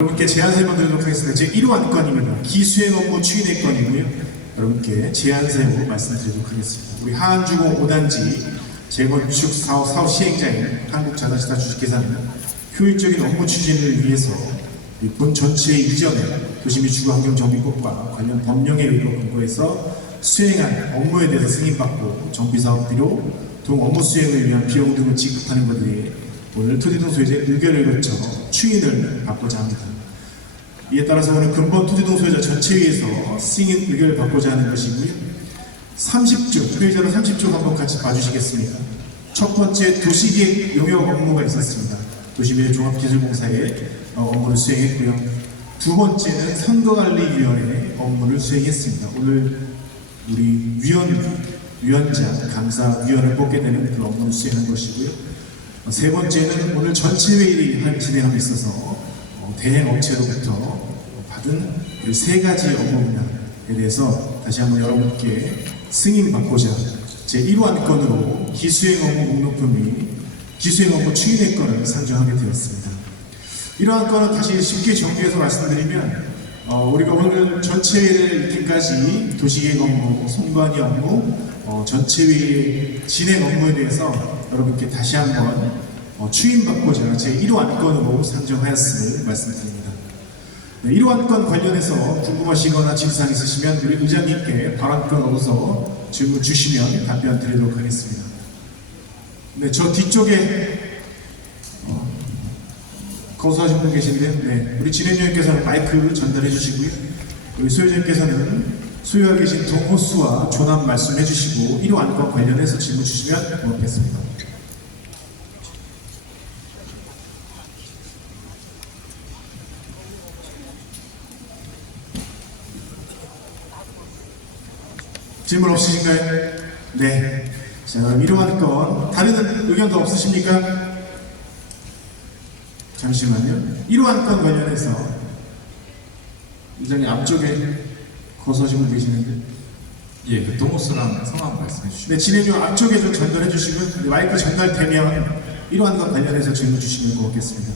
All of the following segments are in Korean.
여러분께 제안사항을 드리도록 하겠습니다. 제 1호 안건입니다. 기수행 업무 추인의 건이고요. 여러분께 제안사항을 말씀드리도록 하겠습니다. 우리 하안주공 5단지 재건축 사업 시행자인 한국자산시장 주식회사는 효율적인 업무 추진을 위해서 본 전체의 이전에 도시및 주거환경정비법과 관련 법령에 의거 근거해서 수행한 업무에 대해서 승인받고 정비사업비로 동 업무 수행을 위한 비용 등을 지급하는 것에 대해 오늘 토지동 소유자의 의결을 거쳐 추인을 받고자 합니다. 이에 따라서 오늘 근본 토지동 소유자 전체회의에서 승인 의결을 받고자 하는 것이고요. 30조, 회의자로 30조 한번 같이 봐주시겠습니까? 첫 번째 도시계획 용역 업무가 있었습니다. 도시미래 종합기술공사의 업무를 수행했고요. 두 번째는 선거관리위원회 업무를 수행했습니다. 오늘 우리 위원장, 감사위원을 뽑게 되는 그 업무를 수행한 것이고요. 세 번째는 오늘 전체 회의를 진행함에 있어서 대행 업체로부터 받은 그 세 가지 업무 분야에 대해서 다시 한번 여러분께 승인받고자 제 1호 안건으로 기수행 업무 목록표 및 기수행 업무 추인의 건을 상정하게 되었습니다. 이러한 건은 다시 쉽게 정리해서 말씀드리면 우리가 오늘 전체회의를 이때까지 도시계획 업무, 선관위 업무, 전체회의 진행 업무에 대해서 여러분께 다시 한번 추인받고자 제 1호 안건으로 상정하였음을 말씀드립니다. 네, 1호 안건 관련해서 궁금하시거나 질사항 있으시면 우리 의장님께 발언권 얻어서 질문 주시면 답변 드리도록 하겠습니다. 네, 저 뒤쪽에 거수하신 분 계신데요. 네, 우리 진행위원께서는 마이크 전달해 주시고요. 우리 소유자님께서는 소유하고 계신 동호수와 조남 말씀해 주시고 1호 안건 관련해서 질문 주시면 고맙겠습니다. 질문 없으신가요? 네. 자, 그럼 1호 안건 다른 의견도 없으십니까? 잠시만요. 1호 안건 관련해서 의장님 앞쪽에 거수하신 분 계시는데 예, 그 동호수랑 성함 말씀해 주시면. 네, 진행료 앞쪽에 좀 전달해 주시고 마이크 전달되면 1호 안건 관련해서 질문 주시면 고맙겠습니다.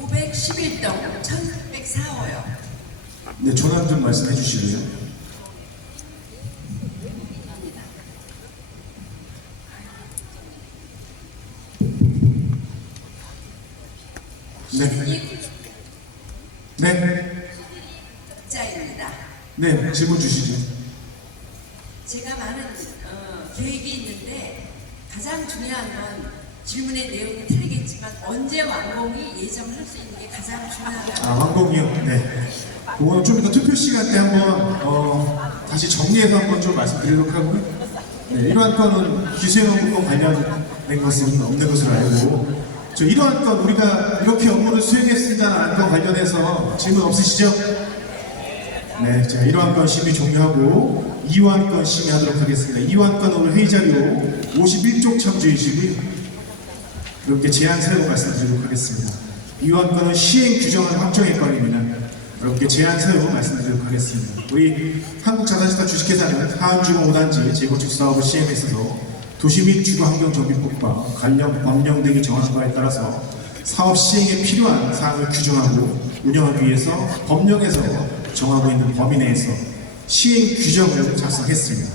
511동 1604호요. 네, 전화 좀 말씀해 주시고요. 네. 네. 자입니다. 네, 질문 주시죠. 제가 많은 계획이 있는데 가장 중요한 건 질문의 내용이 틀리겠지만 언제 완공이 예정할 수 있는 게 가장 중요하다고. 아, 완공이요? 네. 그거는 좀 이따 투표 시간 때 한번 다시 정리해서 한번 좀 말씀드리도록 하고요. 네, 이러한 건은 기수행 업무과 관련된 것은 없는 것으로 알고 저 이러한 건 우리가 이렇게 업무를 수행했습니다라는 것 관련해서 질문 없으시죠? 네, 제가 1호 건 심의 종료하고 2호 건 심의하도록 하겠습니다. 2호 건 오늘 회의 자료 51쪽 참조해주시고요. 이렇게 제안 사항을 말씀드리도록 하겠습니다. 2호 건은 시행 규정을 확정의 건입니다. 이렇게 제안 사항을 말씀드리도록 하겠습니다. 우리 한국자산시장 주식회사는 하안주공 5단지 재건축 사업을 시행에 있어서 도시 및 주거환경정비법과 관련 법령 등이 정한 바에 따라서 사업 시행에 필요한 사항을 규정하고 운영하기 위해서 법령에서 정하고 있는 범위 내에서 시행 규정을 작성했습니다.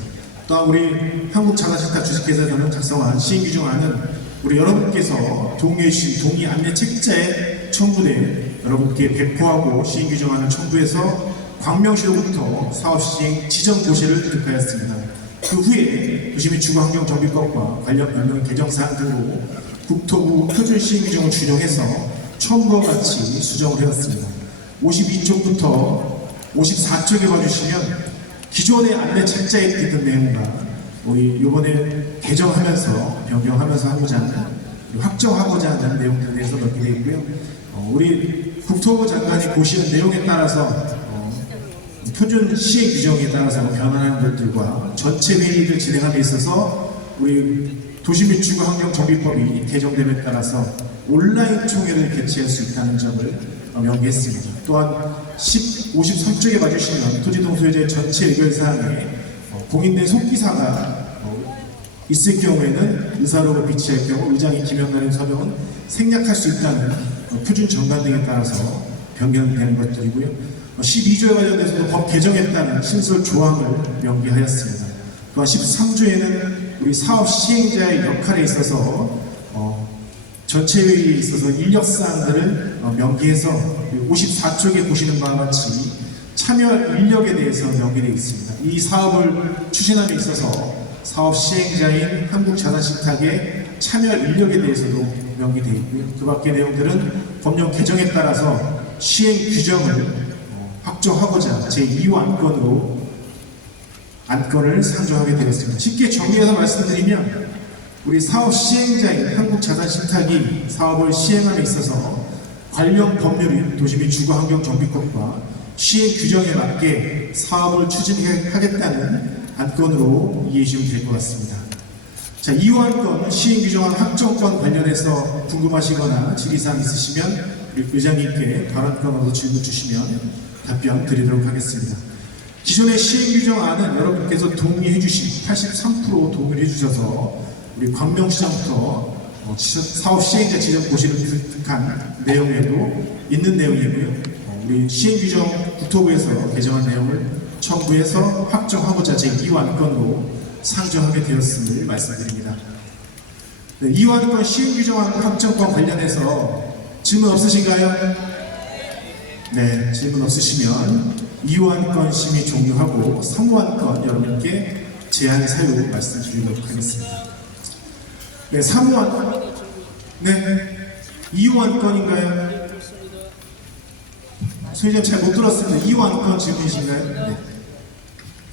또한 우리 한국자산시장 주식회사에서는 작성한 시행 규정안은 우리 여러분께서 동의해 주신 동의 안내 책자에 첨부돼 여러분께 배포하고 시행 규정안을 첨부해서 광명시로부터 사업 시행 지정 고시를 득하였습니다. 그 후에 도시 및 주거환경정비법과 관련 법령 개정사항 등으로 국토부 표준 시행 규정을 준용해서 처음과 같이 수정을 해왔습니다. 52쪽부터 54쪽에 봐주시면 기존의 안내 책자에 있던 내용과 우리 이번에 개정하면서 변경하면서 하고자 하는 확정하고자 하는 내용들에 대해서 넣게 되어 있고요. 우리 국토부 장관이 보시는 내용에 따라서 표준 시행 규정에 따라서 변화하는 것들과 전체 회의를 진행함에 있어서 우리 도시 및 주거환경정비법이 개정됨에 따라서 온라인 총회를 개최할 수 있다는 점을 명기했습니다. 또한 53쪽에 봐주시면 토지동 소유자의 전체 의결사항에 공인된 속기사가 있을 경우에는 의사록을 비치할 경우 의장이 김영란의 서명은 생략할 수 있다는 표준 정관 등에 따라서 변경되는 것들이고요. 12조에 관련해서도 법 개정에 따른 신설 조항을 명기하였습니다. 또한 13조에는 우리 사업 시행자의 역할에 있어서 전체 회의에 있어서 인력사항들을 명기해서 54쪽에 보시는 바와 같이 참여 인력에 대해서 명기되어 있습니다. 이 사업을 추진함에 있어서 사업 시행자인 한국자산신탁의 참여 인력에 대해서도 명기되어 있고요. 그 밖의 내용들은 법령 개정에 따라서 시행 규정을 확정하고자 제2호 안건을 상정하게 되었습니다. 쉽게 정리해서 말씀드리면 우리 사업 시행자인 한국자산신탁이 사업을 시행함에 있어서 관련 법률인 도시및 주거환경정비법과 시행 규정에 맞게 사업을 추진하겠다는 안건으로 이해해 주시면 될 것 같습니다. 자, 2호 안건 시행 규정안 확정권 관련해서 궁금하시거나 질의사항 있으시면 우리 의장님께 발언권으로 질문 주시면 답변 드리도록 하겠습니다. 기존의 시행 규정안은 여러분께서 동의해 주신 83% 동의를 해주셔서 우리 광명시장부터 사업 시행자 지정 고시를 획득한 내용에도 있는 내용이고요. 우리 시행 규정 국토부에서 개정한 내용을 첨부해서 확정하고자 제2호 안건으로 상정하게 되었음을 말씀드립니다. 네, 2호 안건 시행 규정안 확정권 관련해서 질문 없으신가요? 네, 질문 없으시면 2호 안건 심의 종료하고 3호 안건 여러분께 제안 사유 말씀드리도록 하겠습니다. 네, 3호 안건, 네, 2호 안건인가요? 소위자님 잘 못 들었습니다. 2호 안건 질문이신가요? 네.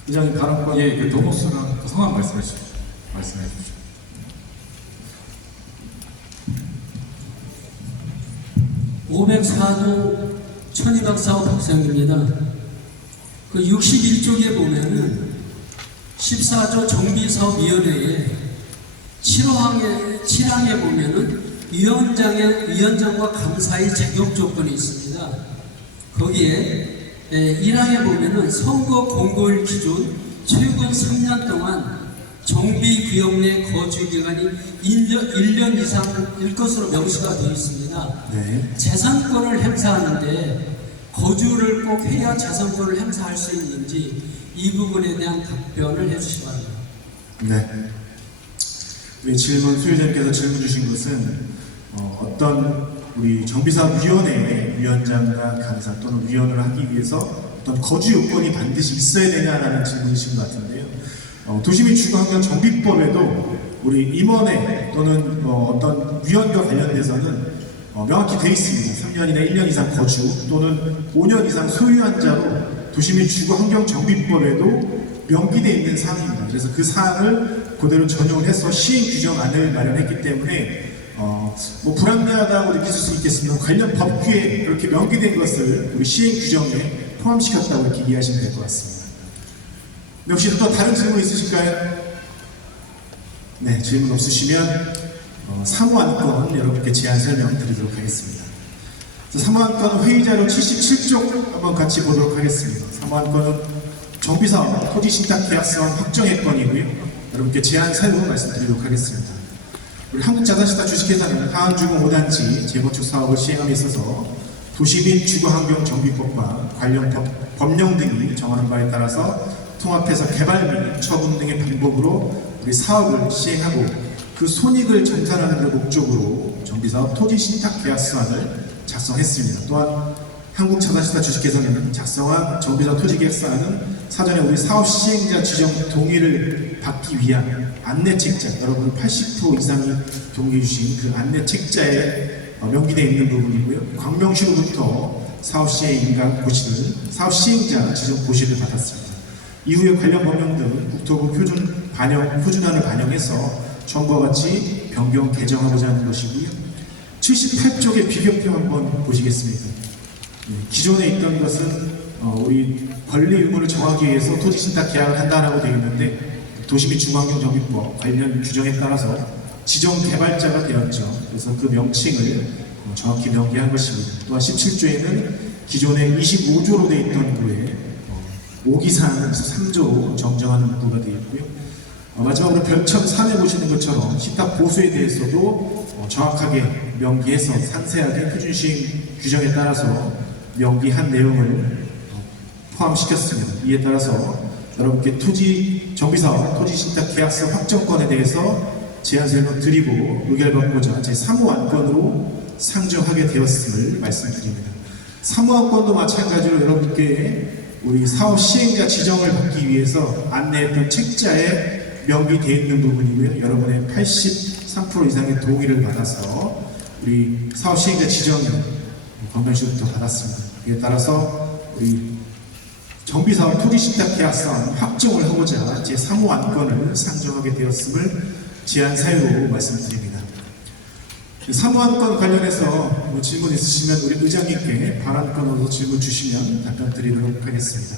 의장님 발언권. 예, 그 동호수랑 그 성함 말씀해 주십시오. 504도 천희박사업 학생입니다. 그 61쪽에 보면은 14조 정비사업위원회에 7항에 보면은 위원장과 감사의 자격 조건이 있습니다. 거기에 1항에 보면은 선거 공고일 기준 최근 3년 동안 정비구역 내 거주 기간이 1년 이상일 것으로 명시가 되어 있습니다. 네. 재산권을 행사하는데 거주를 꼭 해야 재산권을 행사할 수 있는지 이 부분에 대한 답변을 해주시기 바랍니다. 네. 우리 소유자님께서 질문 주신 것은 어떤 우리 정비사업위원회 위원장과 감사 또는 위원을 하기 위해서 어떤 거주 요건이 반드시 있어야 되냐라는 질문이신 것 같은데요. 도시및 주거환경정비법에도 우리 임원회 또는 어떤 위원과 관련돼서는 명확히 되어 있습니다. 3년이나 1년 이상 거주 또는 5년 이상 소유한 자로 도시및 주거환경정비법에도 명기되어 있는 사항입니다. 그래서 그 사항을 그대로 전용을 해서 시행 규정안을 마련했기 때문에 불합리하다고 느끼실 수 있겠습니다. 관련 법규에 그렇게 명기된 것을 우리 시행 규정에 포함시켰다고 이렇게 이해하시면 될 것 같습니다. 네, 혹시 또 다른 질문 있으실까요? 네, 질문 없으시면 3호 안건 여러분께 제안 설명 드리도록 하겠습니다. 3호 안건 회의자료 77쪽 한번 같이 보도록 하겠습니다. 3호 안건은 정비사업 토지신탁계약서원 확정의건이고요. 여러분께 제안 사유 말씀드리도록 하겠습니다. 우리 한국자산시탁 주식회사는 하안주공 5단지 재건축 사업을 시행함에 있어서 도시 및 주거환경정비법과 관련 법령 등이 정하는 바에 따라서 통합해서 개발 및 처분 등의 방법으로 우리 사업을 시행하고 그 손익을 정산하는 걸 목적으로 정비사업 토지신탁계약서안을 작성했습니다. 또한 한국자산시탁 주식회사는 작성한 정비사업 토지계약서안은 사전에 우리 사업 시행자 지정 동의를 받기 위한 안내책자, 여러분 80% 이상이 동의해 주신 그 안내책자에 명기되어 있는 부분이고요. 광명시로부터 사업 시행자 지정 고시를 받았습니다. 이후에 관련 법령 등 국토부 표준안을 반영해서 정부와 같이 변경 개정하고자 하는 것이고요. 78쪽의 비교표 한번 보시겠습니다. 기존에 있던 것은 우리 권리 의무를 정하기 위해서 토지신탁 계약을 한다라고 되어 있는데 도시및 주거환경정비법 관련 규정에 따라서 지정 개발자가 되었죠. 그래서 그 명칭을 정확히 명기한 것입니다. 또한 17조에는 기존에 25조로 되어 있던 부에 5기사항에서 3조 정정하는 부가 되어 있고요. 마지막으로 별첨 3에 보시는 것처럼 신탁 보수에 대해서도 정확하게 명기해서 상세하게 표준시행 규정에 따라서 명기한 내용을 포함시켰습니다. 이에 따라서 여러분께 토지 정비사업 토지 신탁 계약서 확정권에 대해서 제안 설명 드리고 의결받고자 제 사무안건으로 상정하게 되었음을 말씀드립니다. 사무안건도 마찬가지로 여러분께 우리 사업 시행자 지정을 받기 위해서 안내했던 책자에 명기되어 있는 부분이고요. 여러분의 83% 이상의 동의를 받아서 우리 사업 시행자 지정 건강시부터 받았습니다. 이에 따라서 우리 정비사업 토지신탁 계약서 확정을 하고자 제 사무안건을 상정하게 되었음을 제안 사유로 말씀드립니다. 사무안건 관련해서 뭐 질문 있으시면 우리 의장님께 발언권으로 질문 주시면 답변 드리도록 하겠습니다.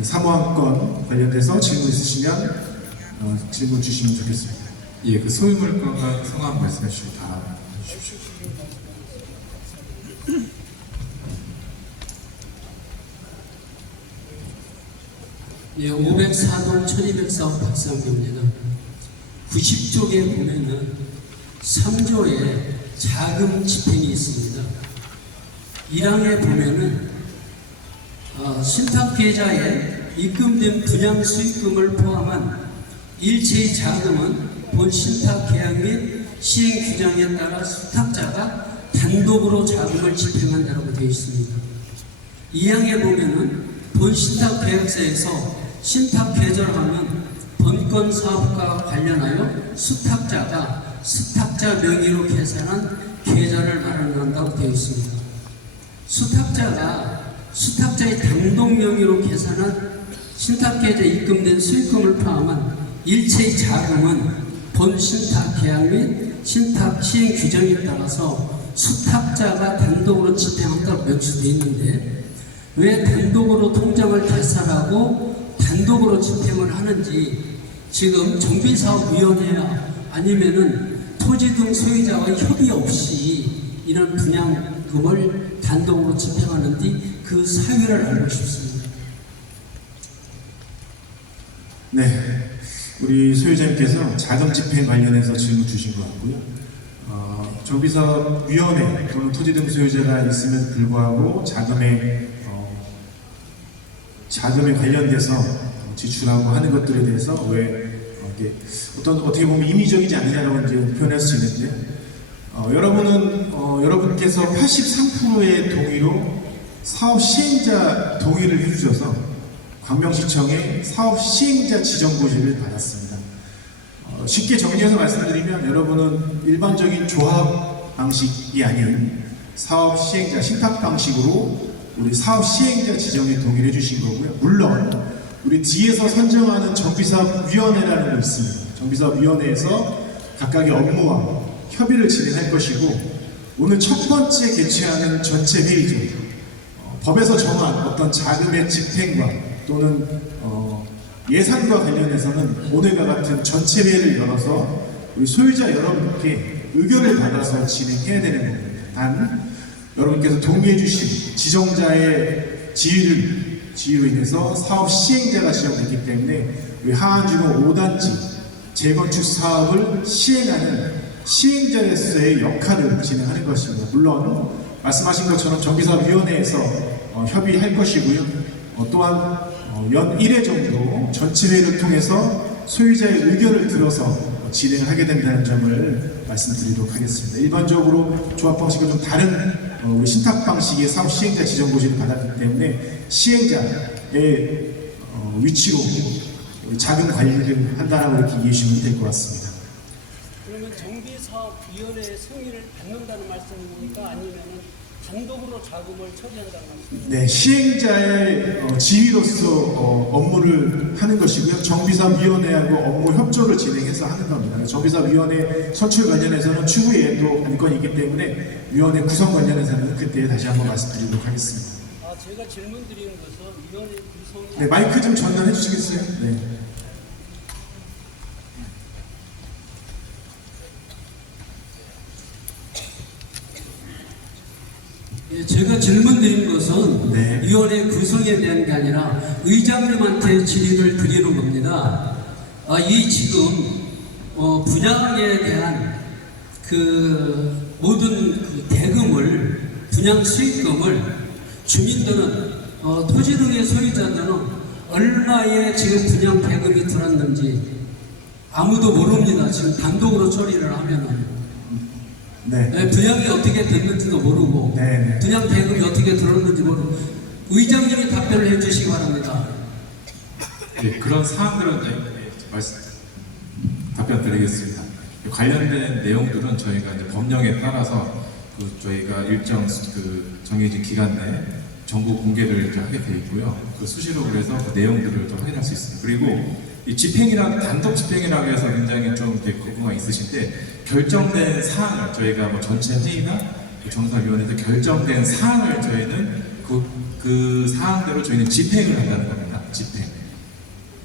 사무안건 관련돼서 질문 있으시면 질문 주시면 좋겠습니다. 예, 그 소유물건과 성함 말씀해 주시고 다 해주십시오. 예, 504동 1204호 박상규입니다. 90쪽에 보면은 3조에 자금 집행이 있습니다. 1항에 보면은 신탁 계좌에 입금된 분양 수익금을 포함한 일체의 자금은 본 신탁 계약 및 시행 규정에 따라 수탁자가 단독으로 자금을 집행한다고 되어 있습니다. 2항에 보면은 본 신탁 계약서에서 신탁 계절하면 본건 사업과 관련하여 수탁자가 수탁자 명의로 계산한 계좌를 마련한다고 되어 있습니다. 수탁자가 수탁자의 단독 명의로 계산한 신탁 계좌에 입금된 수익금을 포함한 일체의 자금은 본 신탁 계약 및 신탁 시행 규정에 따라서 수탁자가 단독으로 집행한다고 명시되어 있는데 왜 단독으로 통장을 개설하고 단독으로 집행을 하는지 지금 정비사업위원회야 아니면은 토지 등 소유자와 협의 없이 이런 분양금을 단독으로 집행하는지 그 사유를 알고 싶습니다. 네, 우리 소유자님께서 자금 집행 관련해서 질문 주신 것 같고요. 정비사업위원회 또는 토지 등 소유자가 있음에도 불구하고 자금에 관련돼서 지출하고 하는 것들에 대해서 왜 이게 어떻게 보면 임의적이지 않느냐라고 이제 표현할 수 있는데 여러분께서 83%의 동의로 사업 시행자 동의를 해주셔서 광명시청에 사업 시행자 지정 고지를 받았습니다. 쉽게 정리해서 말씀드리면 여러분은 일반적인 조합 방식이 아닌 사업 시행자 신탁 방식으로 우리 사업 시행자 지정에 동의를 해주신 거고요. 물론 우리 뒤에서 선정하는 정비사업위원회라는 거 있습니다. 정비사업위원회에서 각각의 업무와 협의를 진행할 것이고 오늘 첫 번째 개최하는 전체 회의죠. 법에서 정한 어떤 자금의 집행과 또는 예산과 관련해서는 오늘과 같은 전체 회의를 열어서 우리 소유자 여러분께 의견을 받아서 진행해야 되는 겁니다. 단 여러분께서 동의해 주신 지정자의 지위로 인해서 사업 시행자가 지정됐기 때문에 우리 하안주공 5단지 재건축 사업을 시행하는 시행자로서의 역할을 진행하는 것입니다. 물론 말씀하신 것처럼 정비사업위원회에서 협의할 것이고요. 또한 연 1회 정도 전체 회의를 통해서 소유자의 의견을 들어서 진행을 하게 된다는 점을 말씀드리도록 하겠습니다. 일반적으로 조합 방식과 좀 다른 우리 신탁 방식의 사업 시행자 지정 고지를 받았기 때문에 시행자의 위치로 자금 관리를 한다라고 이렇게 이해하시면 될 것 같습니다. 그러면 정비사업위원회의 승인을 받는다는 말씀입니까? 아니면 단독으로 자금을 처리한다는 말씀입니까? 네, 시행자의 지위로서 업무를 하는 것이고요. 정비사업위원회하고 업무 협조를 진행해서 하는 겁니다. 정비사업위원회 선출 관련해서는 추후에 또 안건이 있기 때문에 위원회 구성 관련해서는 그때 다시 한번 말씀드리도록 하겠습니다. 제가 질문 드리는 것은 위원회 구성이 네, 마이크 좀 전달해 주시겠어요? 네. 제가 질문 드린 것은 네. 위원회 구성에 대한 게 아니라 의장님한테 질의를 드리는 겁니다. 이 지금 분양에 대한 그 모든 그 대금을 분양 수익금을 주민들은 토지 등의 소유자들은 얼마의 지금 분양 대금이 들었는지 아무도 모릅니다. 지금 단독으로 처리를 하면은 네. 분양이 어떻게 됐는지도 모르고 네. 분양 대금이 어떻게 들었는지 모르고 의장님이 답변을 해주시기 바랍니다. 네, 그런 사항들은 답변 드리겠습니다. 관련된 내용들은 저희가 이제 법령에 따라서 저희가 일정 정해진 기간 내에 정보 공개를 이제 하게 돼 있고요. 수시로 그래서 그 내용들을 좀 확인할 수 있습니다. 그리고 이 단독 집행이라고 해서 굉장히 좀 거부가 있으신데, 결정된 사항을 저희가 전체 회의나 정사위원회에서 결정된 사항을 저희는 그 사항대로 저희는 집행을 한다는 겁니다. 집행.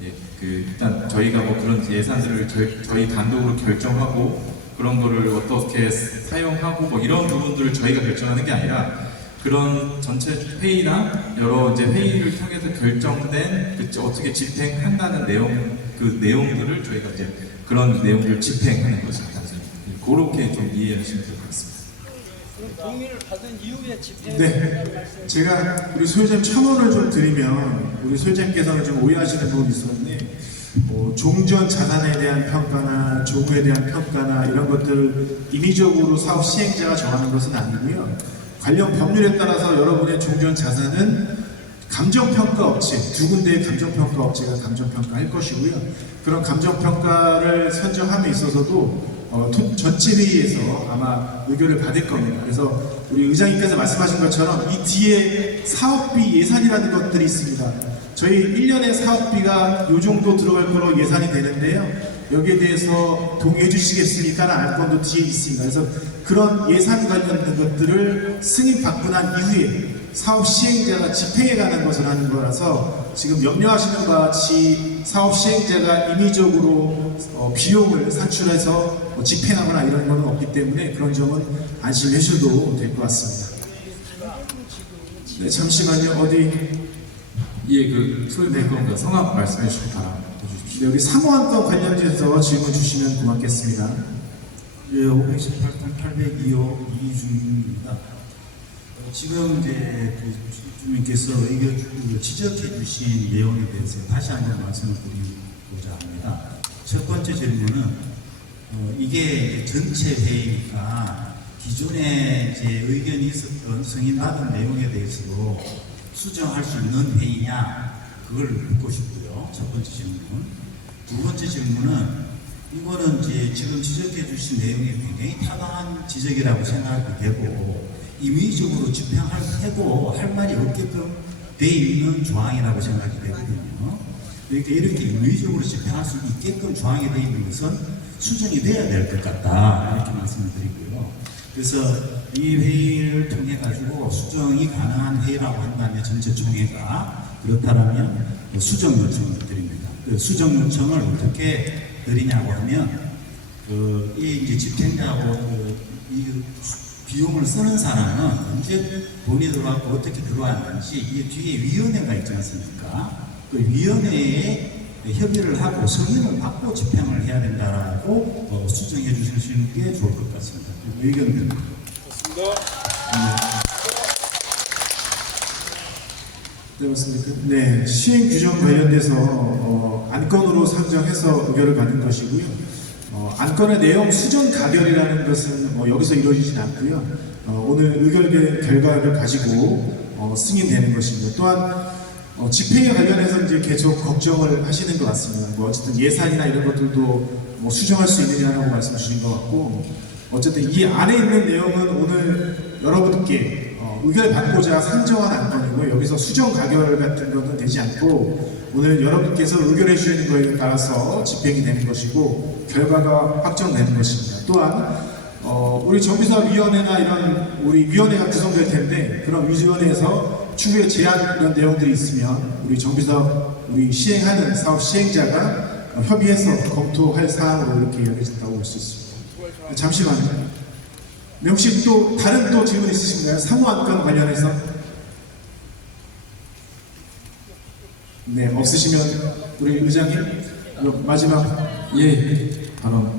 예, 일단 저희가 그런 예산들을 저희 단독으로 결정하고 그런 거를 어떻게 사용하고 이런 부분들을 저희가 결정하는 게 아니라, 그런 전체 회의나 여러 이제 회의를 통해서 결정된 어떻게 집행한다는 내용들을 저희가 이제 그런 내용들을 집행하는 것입니다. 그렇게 좀 이해하시면 될 것 같습니다. 동의를 받은 이후에 집행. 네, 제가 우리 소유자님 첨언을 좀 드리면, 우리 소유자님께서는 좀 오해하시는 부분이 있었는데, 종전 자산에 대한 평가나 종부에 대한 평가나 이런 것들 임의적으로 사업 시행자가 정하는 것은 아니고요. 관련 법률에 따라서 여러분의 종전 자산은 감정평가 업체, 두 군데의 감정평가 업체가 감정평가할 것이고요. 그런 감정평가를 선정함에 있어서도 전체 회의에서 아마 의견을 받을 겁니다. 그래서 우리 의장님께서 말씀하신 것처럼 이 뒤에 사업비 예산이라는 것들이 있습니다. 저희 1년에 사업비가 이 정도 들어갈 거로 예산이 되는데요. 여기에 대해서 동의해 주시겠습니까? 라는 안건도 뒤에 있습니다. 그래서 그런 예산 관련된 것들을 승인받고 난 이후에 사업 시행자가 집행해 가는 것을 하는 거라서, 지금 염려하시는 것 같이 사업 시행자가 임의적으로 비용을 산출해서 집행하거나 이런 것은 없기 때문에 그런 점은 안심해 주셔도 될 것 같습니다. 네, 잠시만요. 어디? 예, 소유물건과 성함 말씀해 주시기 바랍니다. 네, 여기 사무안건 관련돼서 질문 주시면 고맙겠습니다. 예, 518통 802호 이준입니다. 지금 이제 주민께서 지적해 주신 내용에 대해서 다시 한번 말씀을 드리고자 합니다. 첫 번째 질문은 이게 전체 회의니까 기존에 이제 의견이 있었던 승인받은 내용에 대해서도 수정할 수 있는 회의냐, 그걸 묻고 싶고요. 첫 번째 질문은. 두 번째 질문은, 이거는 이제 지금 지적해 주신 내용이 굉장히 타당한 지적이라고 생각이 되고, 임의적으로 집행해도 할 말이 없게끔 돼 있는 조항이라고 생각이 되거든요. 그러니까 이렇게 임의적으로 집행할 수 있게끔 조항이 되어 있는 것은 수정이 돼야 될 것 같다, 이렇게 말씀을 드리고요. 그래서 이 회의를 통해 가지고 수정이 가능한 회의라고 한다면 전체 총회가, 그렇다면 수정 요청을 드립니다. 그 수정 요청을 어떻게 드리냐고 하면, 이 이제 집행자하고 이 비용을 쓰는 사람은 언제 돈이 들어왔고 어떻게 들어왔는지, 이 뒤에 위원회가 있지 않습니까? 그 위원회에 협의를 하고 승인을 받고 집행을 해야 된다라고 수정해 주시는 게 좋을 것 같습니다. 의견입니다. 네, 맞습니까? 네, 시행 규정 관련돼서 안건으로 상정해서 의결을 받은 것이고요. 안건의 내용 수정 가결이라는 것은 여기서 이루어지진 않고요. 오늘 의결 결과를 가지고 승인되는 것입니다. 또한 집행에 관련해서 이제 계속 걱정을 하시는 것 같습니다. 어쨌든 예산이나 이런 것들도 수정할 수 있느냐라고 말씀 주신 것 같고, 어쨌든 이 안에 있는 내용은 오늘 여러분께 의결 받고자 상정한 안건이고, 여기서 수정 가결 같은 것은 되지 않고 오늘 여러분께서 의결해 주시는 거에 따라서 집행이 되는 것이고 결과가 확정되는 것입니다. 또한 우리 정비사업위원회나 이런 우리 위원회가 구성될 텐데, 그런 위원회에서 추후에 제안 이런 내용들이 있으면 우리 정비사업 우리 시행하는 사업 시행자가 협의해서 검토할 사항으로 이렇게 이야기했다고 볼 수 있습니다. 잠시만요. 네, 혹시 또 다른 또 질문 있으신가요? 사무안건 관련해서? 네, 없으시면 우리 의장님 마지막. 예, 바로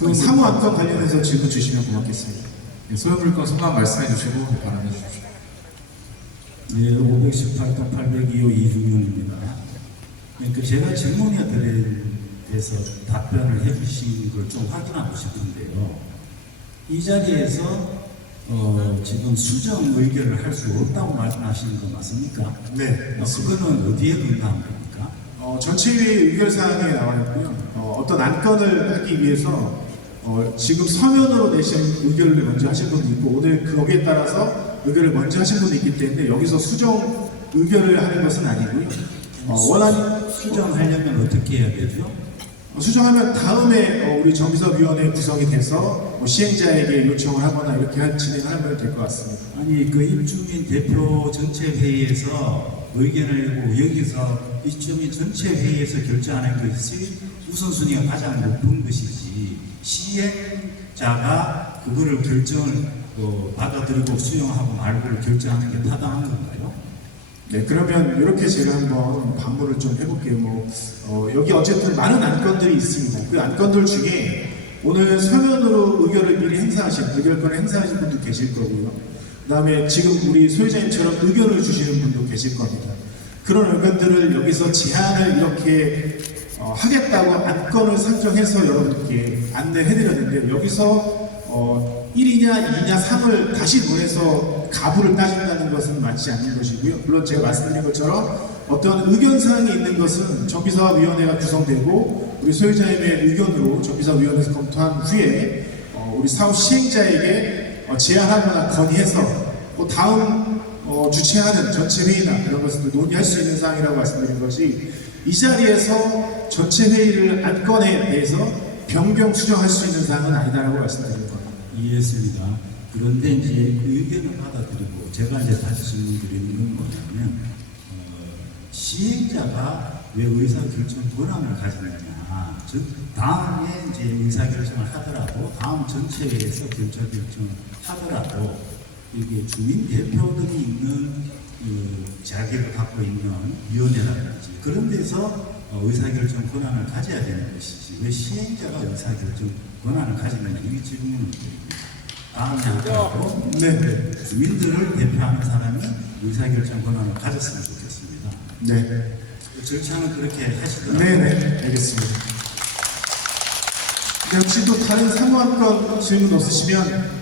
그 사무 안건 관련해서 질문 주시면 고맙겠습니다. 예, 소유물건 소감 말씀해 주시고 발언해 주십시오. 네, 518동 802호 이중현입니다. 그러니까 제가 질문에 대해서 답변을 해주신 걸 좀 확인하고 싶은데요. 이 자리에서 지금 수정 의결을 할 수 없다고 말씀하시는 거 맞습니까? 네, 맞습니다. 그거는 어디에 근거한 겁니까? 전체회의 의결사항에 나와 있고요. 어떤 안건을 하기 위해서 지금 서면으로 내신 의결을 먼저 하신 분도 있고 오늘 거기에 따라서 의결을 먼저 하신 분도 있기 때문에 여기서 수정 의결을 하는 것은 아니고요. 원하는 수정하려면 어떻게 해야 되죠? 수정하면 다음에 우리 정비사위원회 구성이 돼서 시행자에게 요청을 하거나 이렇게 진행하면 될 것 같습니다. 아니 그 입주민 대표 전체 회의에서 의견을 내고 여기서 입주민 전체 회의에서 결정하는 것이 우선순위가 가장 높은 것이지 시행자가 그거를 결정을 받아들이고 수용하고 말고를 결정하는 게 타당한 건가요? 네, 그러면 이렇게 제가 한번 반문을 좀 해볼게요. 여기 어쨌든 많은 안건들이 있습니다. 그 안건들 중에 오늘 서면으로 의결을 미리 행사하신, 의결권을 행사하신 분도 계실 거고요. 그 다음에 지금 우리 소유자님처럼 의견을 주시는 분도 계실 겁니다. 그런 의견들을 여기서 제안을 이렇게 하겠다고 안건을 상정해서 여러분께 안내해드렸는데 여기서 1이냐 2냐 3을 다시 논해서 가부를 따진다는 것은 맞지 않는 것이고요. 물론 제가 말씀드린 것처럼 어떤 의견사항이 있는 것은 정비사업위원회가 구성되고 우리 소유자님의 의견으로 정비사업위원회에서 검토한 후에 우리 사업 시행자에게 제안하거나 건의해서 다음 주최하는 전체 회의나 그런 것을 논의할 수 있는 사항이라고 말씀드린 것이 이 자리에서 전체 회의를 안건에 대해서 변경 수정할 수 있는 사항은 아니다라고 말씀드린 겁니다. 이해했습니다. 그런데 이제 의견을 받아들이고 제가 이제 다시 질문드리는 건 뭐냐면 시행자가 왜 의사결정 권한을 가지느냐. 즉 다음에 이제 의사결정을 하더라도 다음 전체회에서 결정을 하더라도 이게 주민 대표들이 있는 자격을 갖고 있는 위원회라든지 그런 데서 의사결정 권한을 가져야 되는 것이지 왜 시행자가 의사결정 권한을 가지느냐 이 질문은 다음에 하더라도 네. 주민들을 대표하는 사람이 의사결정 권한을 가졌으면 좋겠습니다. 네. 절차는 그렇게 하시더라고요. 네네, 알겠습니다. 네, 혹시 또 다른 사무안건 질문 없으신가요?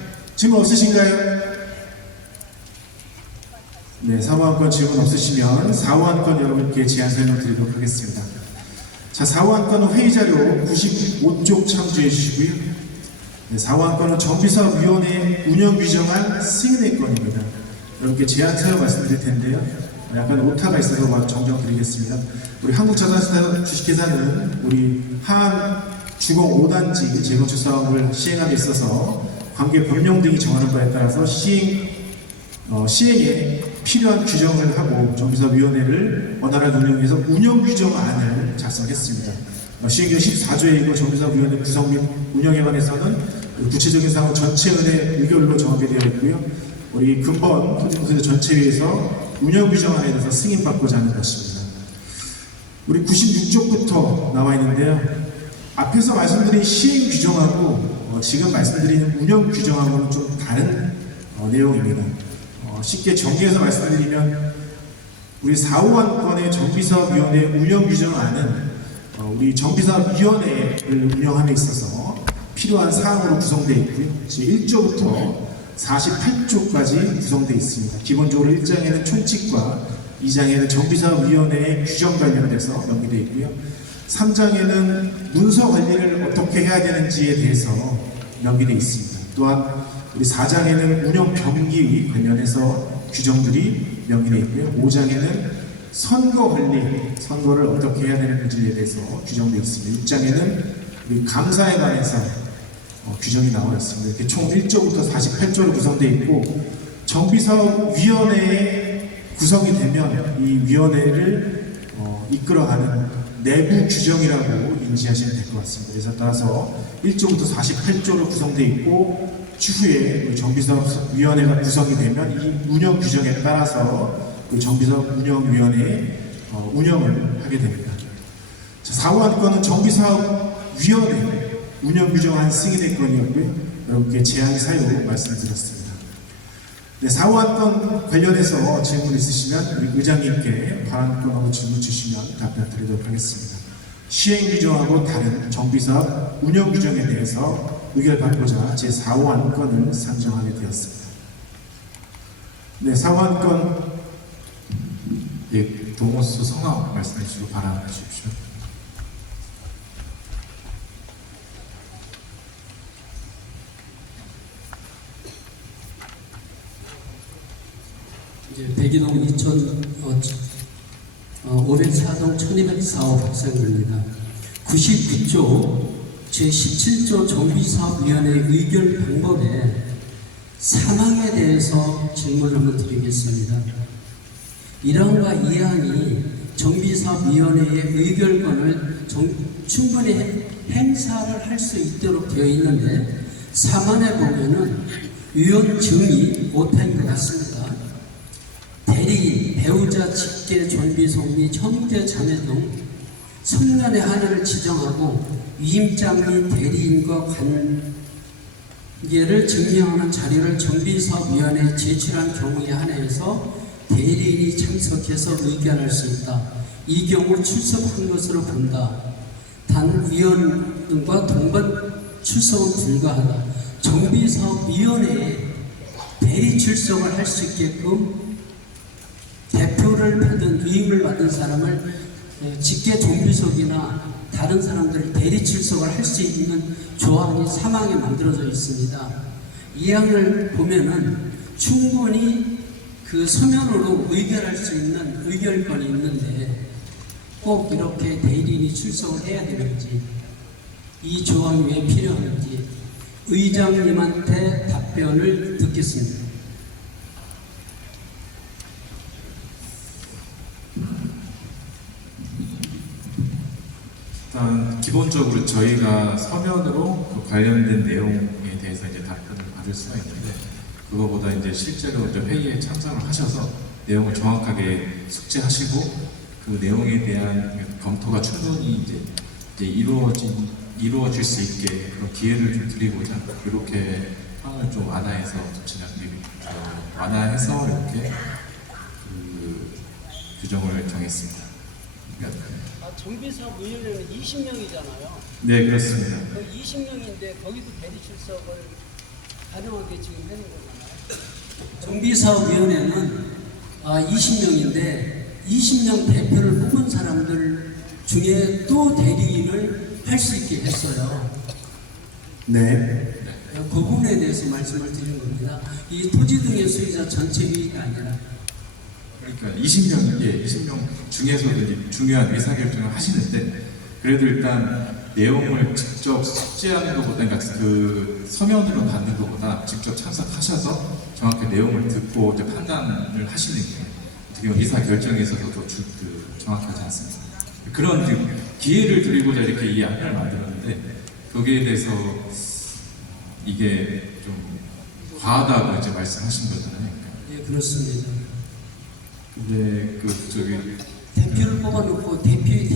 네, 사무안건 질문 없으시면 4호안건 여러분께 제안 설명드리도록 하겠습니다. 자, 4호안건은 회의자료 95쪽 참조해 주시고요. 네, 4호안건은 정비사업위원회 운영 규정안 승인의 건입니다. 여러분께 제안서를 말씀드릴 텐데요. 약간 오타가 있어서 정정드리겠습니다. 우리 한국자산시장 주식회사는 우리 하안 주공 5단지 재건축 사업을 시행함에 있어서 관계 법령 등이 정하는 바에 따라서 시행에 필요한 규정을 하고 정비사업위원회를 원활하게 운영해서 운영 규정안을 작성했습니다. 시행령 14조에 이거 정비사업위원회 구성 및 운영에 관해서는 구체적인 사항은 전체의회 의결로 정하게 되어 있고요. 우리 근본 토지공사 전체회에서 운영 규정안에 대해서 승인받고자 하는 것입니다. 우리 96쪽부터 나와 있는데요. 앞에서 말씀드린 시행 규정하고 지금 말씀드리는 운영 규정하고는 좀 다른 내용입니다. 쉽게 정리해서 말씀드리면 우리 4호안건의 정비사업위원회 운영 규정안은 우리 정비사업위원회를 운영함에 있어서 필요한 사항으로 구성되어 있고요. 제1조부터 48조까지 구성되어 있습니다. 기본적으로 1장에는 총칙과 2장에는 정비사업위원회의 규정 관련돼서 명기되어 있고요. 3장에는 문서 관리를 어떻게 해야 되는지에 대해서 명기되어 있습니다. 또한 우리 4장에는 운영 병기 관련해서 규정들이 명기되어 있고요. 5장에는 선거 관리, 선거를 어떻게 해야 되는지에 대해서 규정되어 있습니다. 6장에는 우리 감사에 관해서 규정이 나와 있습니다. 이렇게 총 1조부터 48조로 구성되어 있고 정비사업위원회에 구성이 되면 이 위원회를 이끌어가는 내부 규정이라고 인지하시면 될 것 같습니다. 그래서 따라서 1조부터 48조로 구성되어 있고 추후에 정비사업위원회가 구성이 되면 이 운영 규정에 따라서 그 정비사업운영위원회의 운영을 하게 됩니다. 자, 4호안건은 정비사업위원회 운영 규정한 승인의 건이었고요. 여러분께 제안 사유 말씀드렸습니다. 네, 사후안건 관련해서 질문 있으시면 우리 의장님께 발언권하고 질문 주시면 답변 드리도록 하겠습니다. 시행 규정하고 다른 정비사업 운영 규정에 대해서 의결받고자 제4호안건을 상정하게 되었습니다. 네, 4호안건 예, 동호수 성함 말씀해 주시고 발언해 주십시오. 이제 백이동 504동 1204호 학생입니다. 99조 제17조 정비사업위원회 의결 방법에 사망에 대해서 질문을 한번 드리겠습니다. 1항과 2항이 정비사업위원회의 의결권을 충분히 행사를 할 수 있도록 되어 있는데 3항에 보면은 위원 증이 못한 것 같습니다. 대리인, 배우자, 직계, 존비속 및 형제, 자매 등 성년의 하나를 지정하고 위임장 및 대리인과 관계를 증명하는 자료를 정비사업위원회에 제출한 경우에 한해서 대리인이 참석해서 의견할 수 있다. 이 경우 출석한 것으로 본다. 단 위원 등과 동반 출석은 불가하다. 정비사업위원회에 대리 출석을 할 수 있게끔 대표를 받은 위임을 받은 사람을 직계 종비속이나 다른 사람들 대리 출석을 할 수 있는 조항이 3항에 만들어져 있습니다. 2항을 보면은 충분히 그 서면으로 의결할 수 있는 의결권이 있는데 꼭 이렇게 대리인이 출석을 해야 되는지, 이 조항이 왜 필요한지 의장님한테 답변을 듣겠습니다. 일단 기본적으로 저희가 서면으로 그 관련된 내용에 대해서 이제 답변을 받을 수가 있는데, 그거보다 이제 실제로 이제 회의에 참석을 하셔서 내용을 정확하게 숙지하시고 그 내용에 대한 검토가 충분히 이제 이루어질 수 있게 그런 기회를 좀 드리고자 이렇게 상황을 좀 완화해서 이렇게 그 규정을 정했습니다. 그러니까 정비사업위원회는 20명이잖아요. 네, 그렇습니다. 20명인데 거기도 대리 출석을 가능하게 지금 하는 거잖아요. 정비사업위원회는 20명인데 20명 대표를 뽑은 사람들 중에 또 대리인을 할 수 있게 했어요. 네. 그 부분에 대해서 말씀을 드리는 겁니다. 이 토지 등의 수의자 전체 회의가 아니라. 그러니까 20명 중에서도 이제 중요한 의사결정을 하시는데, 그래도 일단 내용을 직접 숙지하는 것보다, 그러니까 그 서면으로 받는 것보다 직접 참석하셔서 정확히 내용을 듣고 이제 판단을 하시는 게 어떻게 보면 의사결정에 있어서도 정확하지 않습니다. 그런 기회를 드리고자 이렇게 이 안을 만들었는데, 거기에 대해서 이게 좀 과하다고 이제 말씀하신 거잖아요. 예, 그렇습니다. 근데 대표를 뽑아놓고 대표의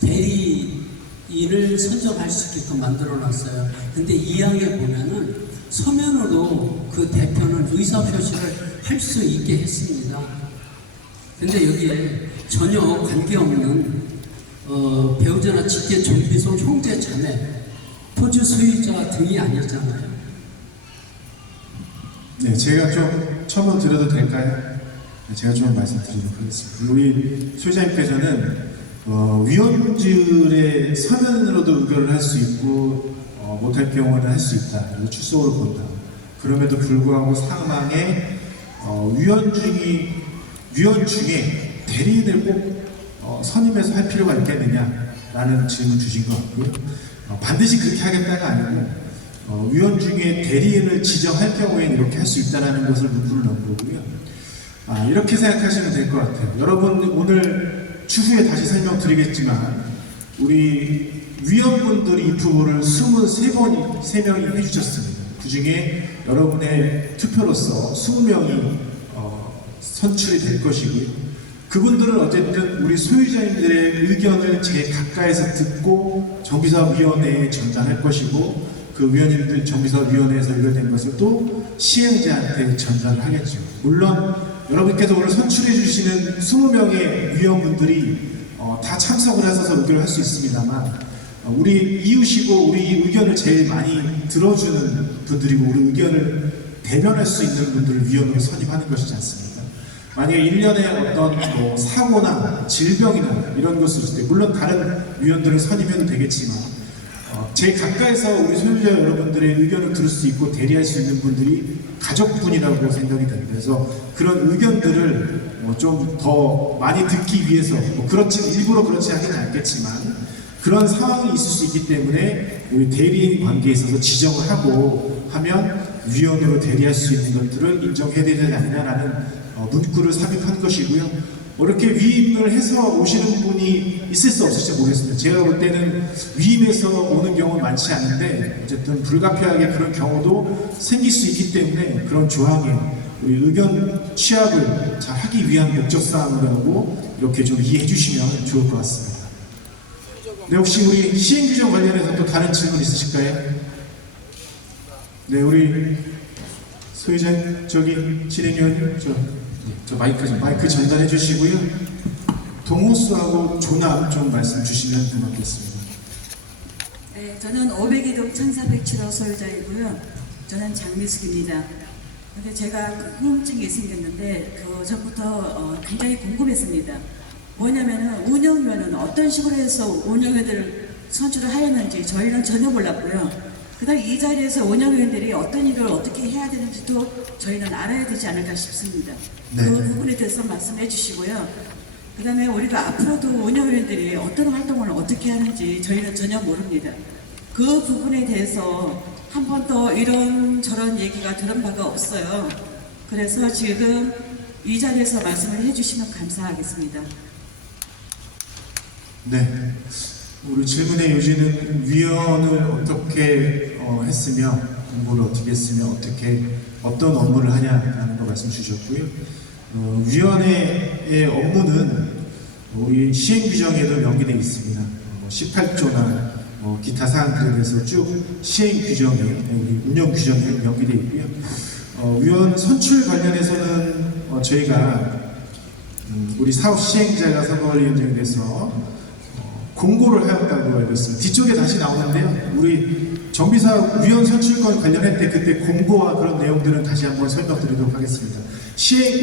대리인을 선정할 수 있게끔 만들어놨어요. 근데 이 항에 보면은 서면으로 그 대표는 의사표시를 할 수 있게 했습니다. 근데 여기에 전혀 관계없는 배우자나 직계 종비속 형제 자매 토지 소유자 등이 아니잖아요. 네, 제가 좀 첨언 드려도 될까요? 제가 좀 말씀드리도록 하겠습니다. 우리 소유자님께서는 위원들의 서면으로도 의결을 할 수 있고 못할 경우는 할 수 있다. 그리고 출석으로 본다. 그럼에도 불구하고 상황에 위원 중에 대리인을 꼭 선임해서 할 필요가 있겠느냐라는 질문 주신 것 같고요. 반드시 그렇게 하겠다가 아니고 위원 중에 대리인을 지정할 경우에는 이렇게 할 수 있다는 것을 문구를 넣은 거고요. 이렇게 생각하시면 될 것 같아요. 여러분, 오늘 추후에 다시 설명드리겠지만 우리 위원분들이 이 투표를 23명이 해주셨습니다. 그 중에 여러분의 투표로서 20명이 선출이 될 것이고요. 그분들은 어쨌든 우리 소유자님들의 의견을 제일 가까이서 듣고 정비사업위원회에 전달할 것이고 그 위원님들 정비사업위원회에서 의결된 것을 또 시행자한테 전달을 하겠죠. 물론 여러분께서 오늘 선출해 주시는 20명의 위원분들이 다 참석을 하셔서 의결을 할 수 있습니다만 우리 이웃이고 우리 의견을 제일 많이 들어주는 분들이고 우리 의견을 대변할 수 있는 분들을 위원으로 선임하는 것이지 않습니까? 만약에 1년에 어떤 뭐 사고나 질병이나 이런 것을 있을 때 물론 다른 위원들을 선임해도 되겠지만 제일 가까이서 우리 소유자 여러분들의 의견을 들을 수 있고 대리할 수 있는 분들이 가족분이라고 생각이 됩니다. 그래서 그런 의견들을 좀 더 많이 듣기 위해서 일부러 그렇지 하지는 않겠지만 그런 상황이 있을 수 있기 때문에 우리 대리인 관계에 있어서 지정을 하고 하면 위원으로 대리할 수 있는 것들을 인정해야 되지 않냐라는 문구를 삽입한 것이고요. 이렇게 위임을 해서 오시는 분이 있을 수 없을지 모르겠습니다. 제가 볼 때는 위임해서 오는 경우는 많지 않은데 어쨌든 불가피하게 그런 경우도 생길 수 있기 때문에 그런 조항에 우리 의견 취합을 잘 하기 위한 목적사항이라고 이렇게 좀 이해해 주시면 좋을 것 같습니다. 네, 혹시 우리 시행규정 관련해서 또 다른 질문 있으실까요? 네, 우리 소유자 저기 진행위원님 저 마이크 좀 마이크 전달해 주시고요. 동호수하고 조남 좀 말씀 주시면 고맙겠습니다. 네, 저는 502동 1407호 소유자이고요. 저는 장미숙입니다. 근데 제가 궁금증이 생겼는데 그 전부터 굉장히 궁금했습니다. 뭐냐면은 운영위원은 어떤 식으로 해서 운영위원들을 선출을 하였는지 저희는 전혀 몰랐고요. 그다음 이 자리에서 운영위원들이 어떤 일을 어떻게 해야 되는지도 저희는 알아야 되지 않을까 싶습니다. 네. 그 부분에 대해서 말씀해 주시고요. 그 다음에 우리가 앞으로도 운영위원들이 어떤 활동을 어떻게 하는지 저희는 전혀 모릅니다. 그 부분에 대해서 한 번도 이런저런 얘기가 들은 바가 없어요. 그래서 지금 이 자리에서 말씀을 해주시면 감사하겠습니다. 네, 우리 질문의 요지는 위원을 어떻게 했으며 공부를 어떻게 했으며 어떤 업무를 하냐라는 거 말씀 주셨고요. 위원회의 업무는 우리 시행규정에도 명기되어 있습니다. 18조나 기타 사항들에 대해서 쭉 시행규정에 우리 운영규정에 명기되어 있고요. 위원 선출 관련해서는 저희가 우리 사업 시행자가 선거관리위원장에 대해서 공고를 하였다고 알고 있습니다. 뒤쪽에 다시 나오는데요. 우리 정비사업 위원 선출권 관련할 때 그때 공고와 그런 내용들은 다시 한번 설명드리도록 하겠습니다.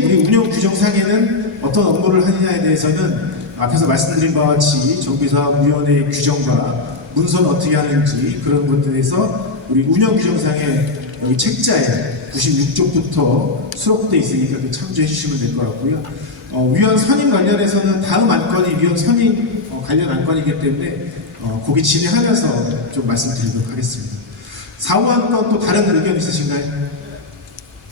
우리 운영 규정상에는 어떤 업무를 하느냐에 대해서는 앞에서 말씀드린 바와 같이 정비사업위원회의 규정과 문서는 어떻게 하는지 그런 것들에 대해서 우리 운영 규정상에 여기 책자에 96쪽부터 수록되어 있으니까 참조해 주시면 될 것 같고요. 위원 선임 관련해서는 다음 안건이 위원 선임 관련 안건이기 때문에 거기 진행하면서 좀 말씀드리도록 하겠습니다. 4호 안건 또 다른 의견 있으신가요?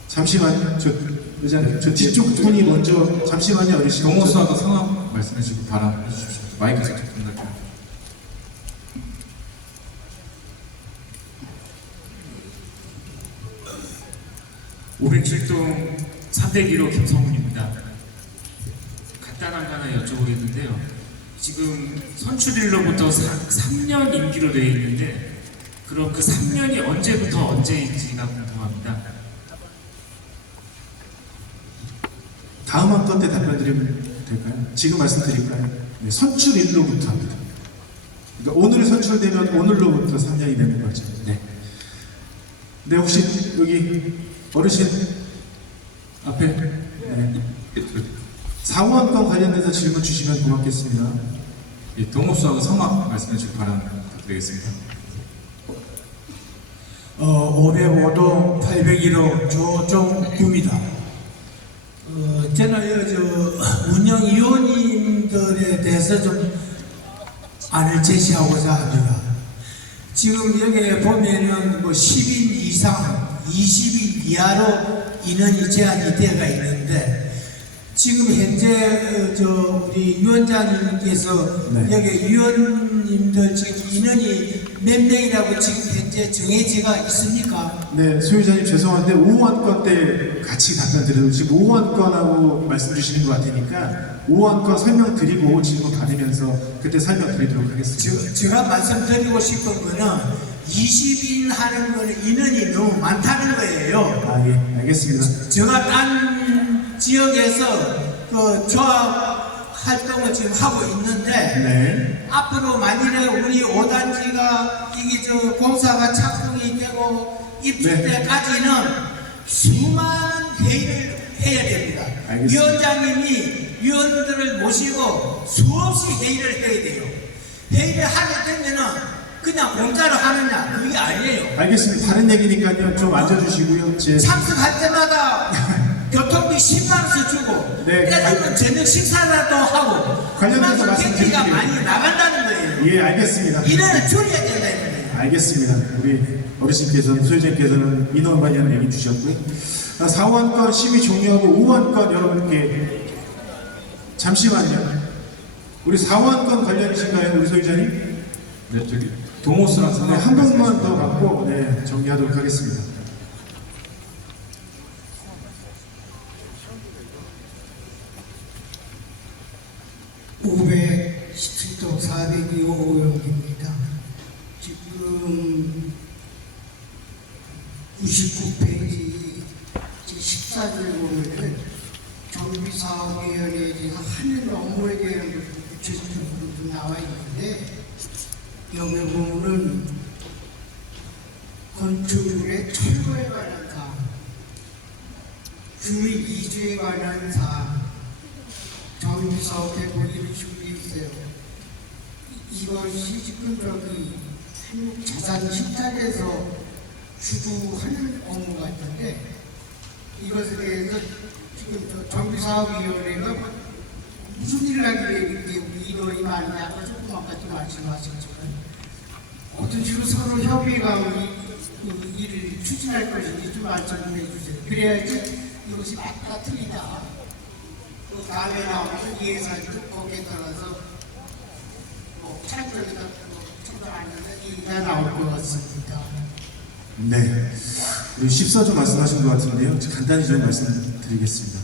잠시만요. 저 뒤쪽 분이 먼저 잠시만요. 어르신. 동호수하고 상황 말씀해 주시고 발언해 주십시오. 마이크 살짝 전달할게요. (507동) 301호 김성훈입니다. 간단한 거 하나 여쭤보겠는데요. 지금 선출일로부터 3년 임기로 되어 있는데 그럼 그 3년이 언제부터 언제인지가 궁금합니다. 다음 안건 때 답변 드리면 될까요? 지금 말씀드릴까요? 네, 선출일로부터 합니다. 그러니까 오늘 선출되면 오늘로부터 3년이 되는 거죠. 네. 네, 혹시 여기 어르신 앞에 네. 4호 안건 관련돼서 질문 주시면 고맙겠습니다. 동호수하고 성함 말씀해 주시고 발언 부탁드리겠습니다. 505동 801호 조종구입니다. 저는 운영위원님들에 대해서 좀 안을 제시하고자 합니다. 지금 여기 보면은 10인 이상, 20인 이하로 인원이 제한이 되어가 있는데 지금 현재 우리 위원장님께서 네. 여기 위원님들 지금 인원이 몇 명이라고 지금 현재 정해지가 있습니까? 네, 소유자님 죄송한데 5호 안건 때 같이 같이 답변 드려도 지금 5원 건하고 말씀 주시는 것 같으니까 5원 건 설명드리고 질문 받으면서 그때 설명드리도록 하겠습니다. 제가 말씀드리고 싶은 거는 20인 하는 거는 인원이 너무 많다는 거예요. 아, 예, 알겠습니다. 제가 딴 지역에서 그 조합 활동을 지금 하고 있는데 네. 앞으로 만일에 우리 5단지가 이게 저 공사가 착공이 되고 입주 네. 때까지는 수많은 회의를 해야 됩니다. 알겠습니다. 위원장님이 위원들을 모시고 수없이 회의를 해야 돼요. 회의를 하게 되면은 그냥 공짜로 하느냐 그게 아니에요. 알겠습니다. 다른 얘기니까요. 좀 앉아주시고요. 참석할 때마다 교통비 10만 원씩 주고 네. 때로는 저녁 식사라도 하고 관련돼서 그만큼 말씀드릴게요. 경비가 많이 나간다는 거예요. 예, 알겠습니다. 인원을 줄여야 된다는 거예요. 알겠습니다. 우리 어르신께서는, 소유자님께서는 인원 관련 얘기 주셨고요. 4원권 심의 종료하고 5원권 여러분께 잠시만요. 우리 4원권 관련이신가요, 우리 소유자님? 네, 저기 도모스랑 네, 상황 한 번만 더 받고 네, 정리하도록 하겠습니다. (517동 402호) 오영기입니다. 지금 99페이지 제14절 보면은 정비사업위원회에 대해서 하는 업무에 대한 구체적으로 나와 있는데 여기 보면은 건축물의 철거에 관한 사항, 주민 이주에 관한 사항, 정비사업 대본 이런 식으로 있어요. 이것이 지금 한국자산식탁에서 주도하는 업무 같은데 이것에 대해서 지금 정비사업위원회가 무슨 일을 하길래 이렇게 인원이 많냐 아까 조금 아까 좀 말씀하셨지만 어떤 식으로 서로 협의가 그 일을 추진할 것인지 좀 말씀 좀 해주세요. 그래야지 이것이 맞다 틀리다 그 다음에 나오는 예산도 거기에 따라서 뭐 차별적이다 처벌하는 얘기가 나올 것 같습니다. 네. 우리 14조 말씀하신 것 같은데요. 간단히 좀 말씀드리겠습니다.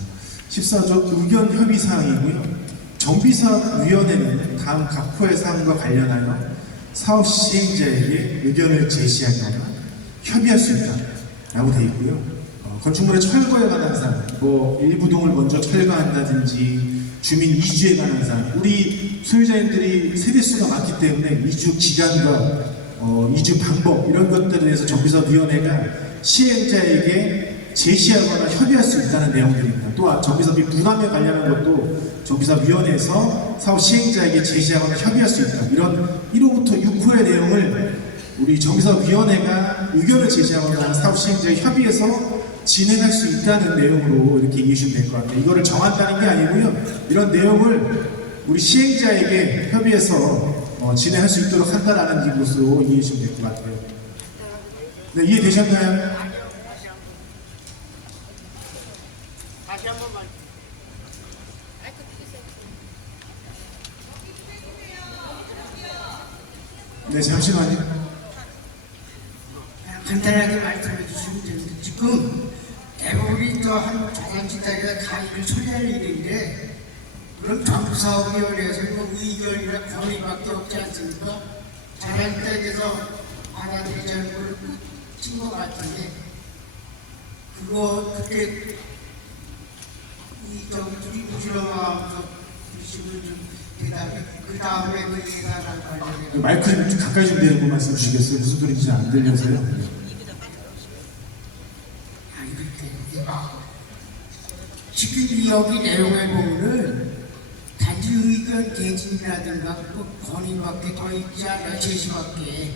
14조 의견 협의 사항이고요. 정비사업위원회는 다음 각 호의 사항과 관련하여 사업 시행자에게 의견을 제시하거나 협의할 수 있다라고 되어 있고요. 건축물의 철거에 관한 사항, 뭐 일부동을 먼저 철거한다든지 주민 이주에 관한 사항, 우리 소유자님들이 세대수가 많기 때문에 이주 기간과 이주 방법 이런 것들에 대해서 정비사업위원회가 시행자에게 제시하거나 협의할 수 있다는 내용들입니다. 또한 정비사업이 부담에 관련한 것도 정비사업위원회에서 사업 시행자에게 제시하거나 협의할 수 있다. 이런 1호부터 6호의 내용을 우리 정비사업위원회가 의견을 제시하거나 사업 시행자에 협의해서 진행할 수 있다는 내용으로 이렇게 이해하시면 될 것 같아요. 이거를 정한다는 게 아니고요. 이런 내용을 우리 시행자에게 협의해서 진행할 수 있도록 한다라는 것으로 이해하시면 될 것 같아요. 네, 이해되셨나요? 다시 한 번만. 네, 잠시만요. 간단하게 말씀해 주시면 됩니다. 지금 대부분이 또 한국자산식탁에서 강의를 처리할 일인데 그럼 정부사업위원회에서 뭐 의견이나 건의밖에 없지 않습니까? 자산식탁에서 받아들이자는 걸 친 것 같은데 그게 우리 부실험하면서 주시면 좀 대답해 그 다음에 그 예산안 관련해 마이크 좀 가까이 좀 대고 말씀 주시겠어요? 무슨 소리인지 안 들려서요. 지금 여기 내용에 보면은 단지 의견 개진이라든가 건의밖에 더 있지 않아 제시밖에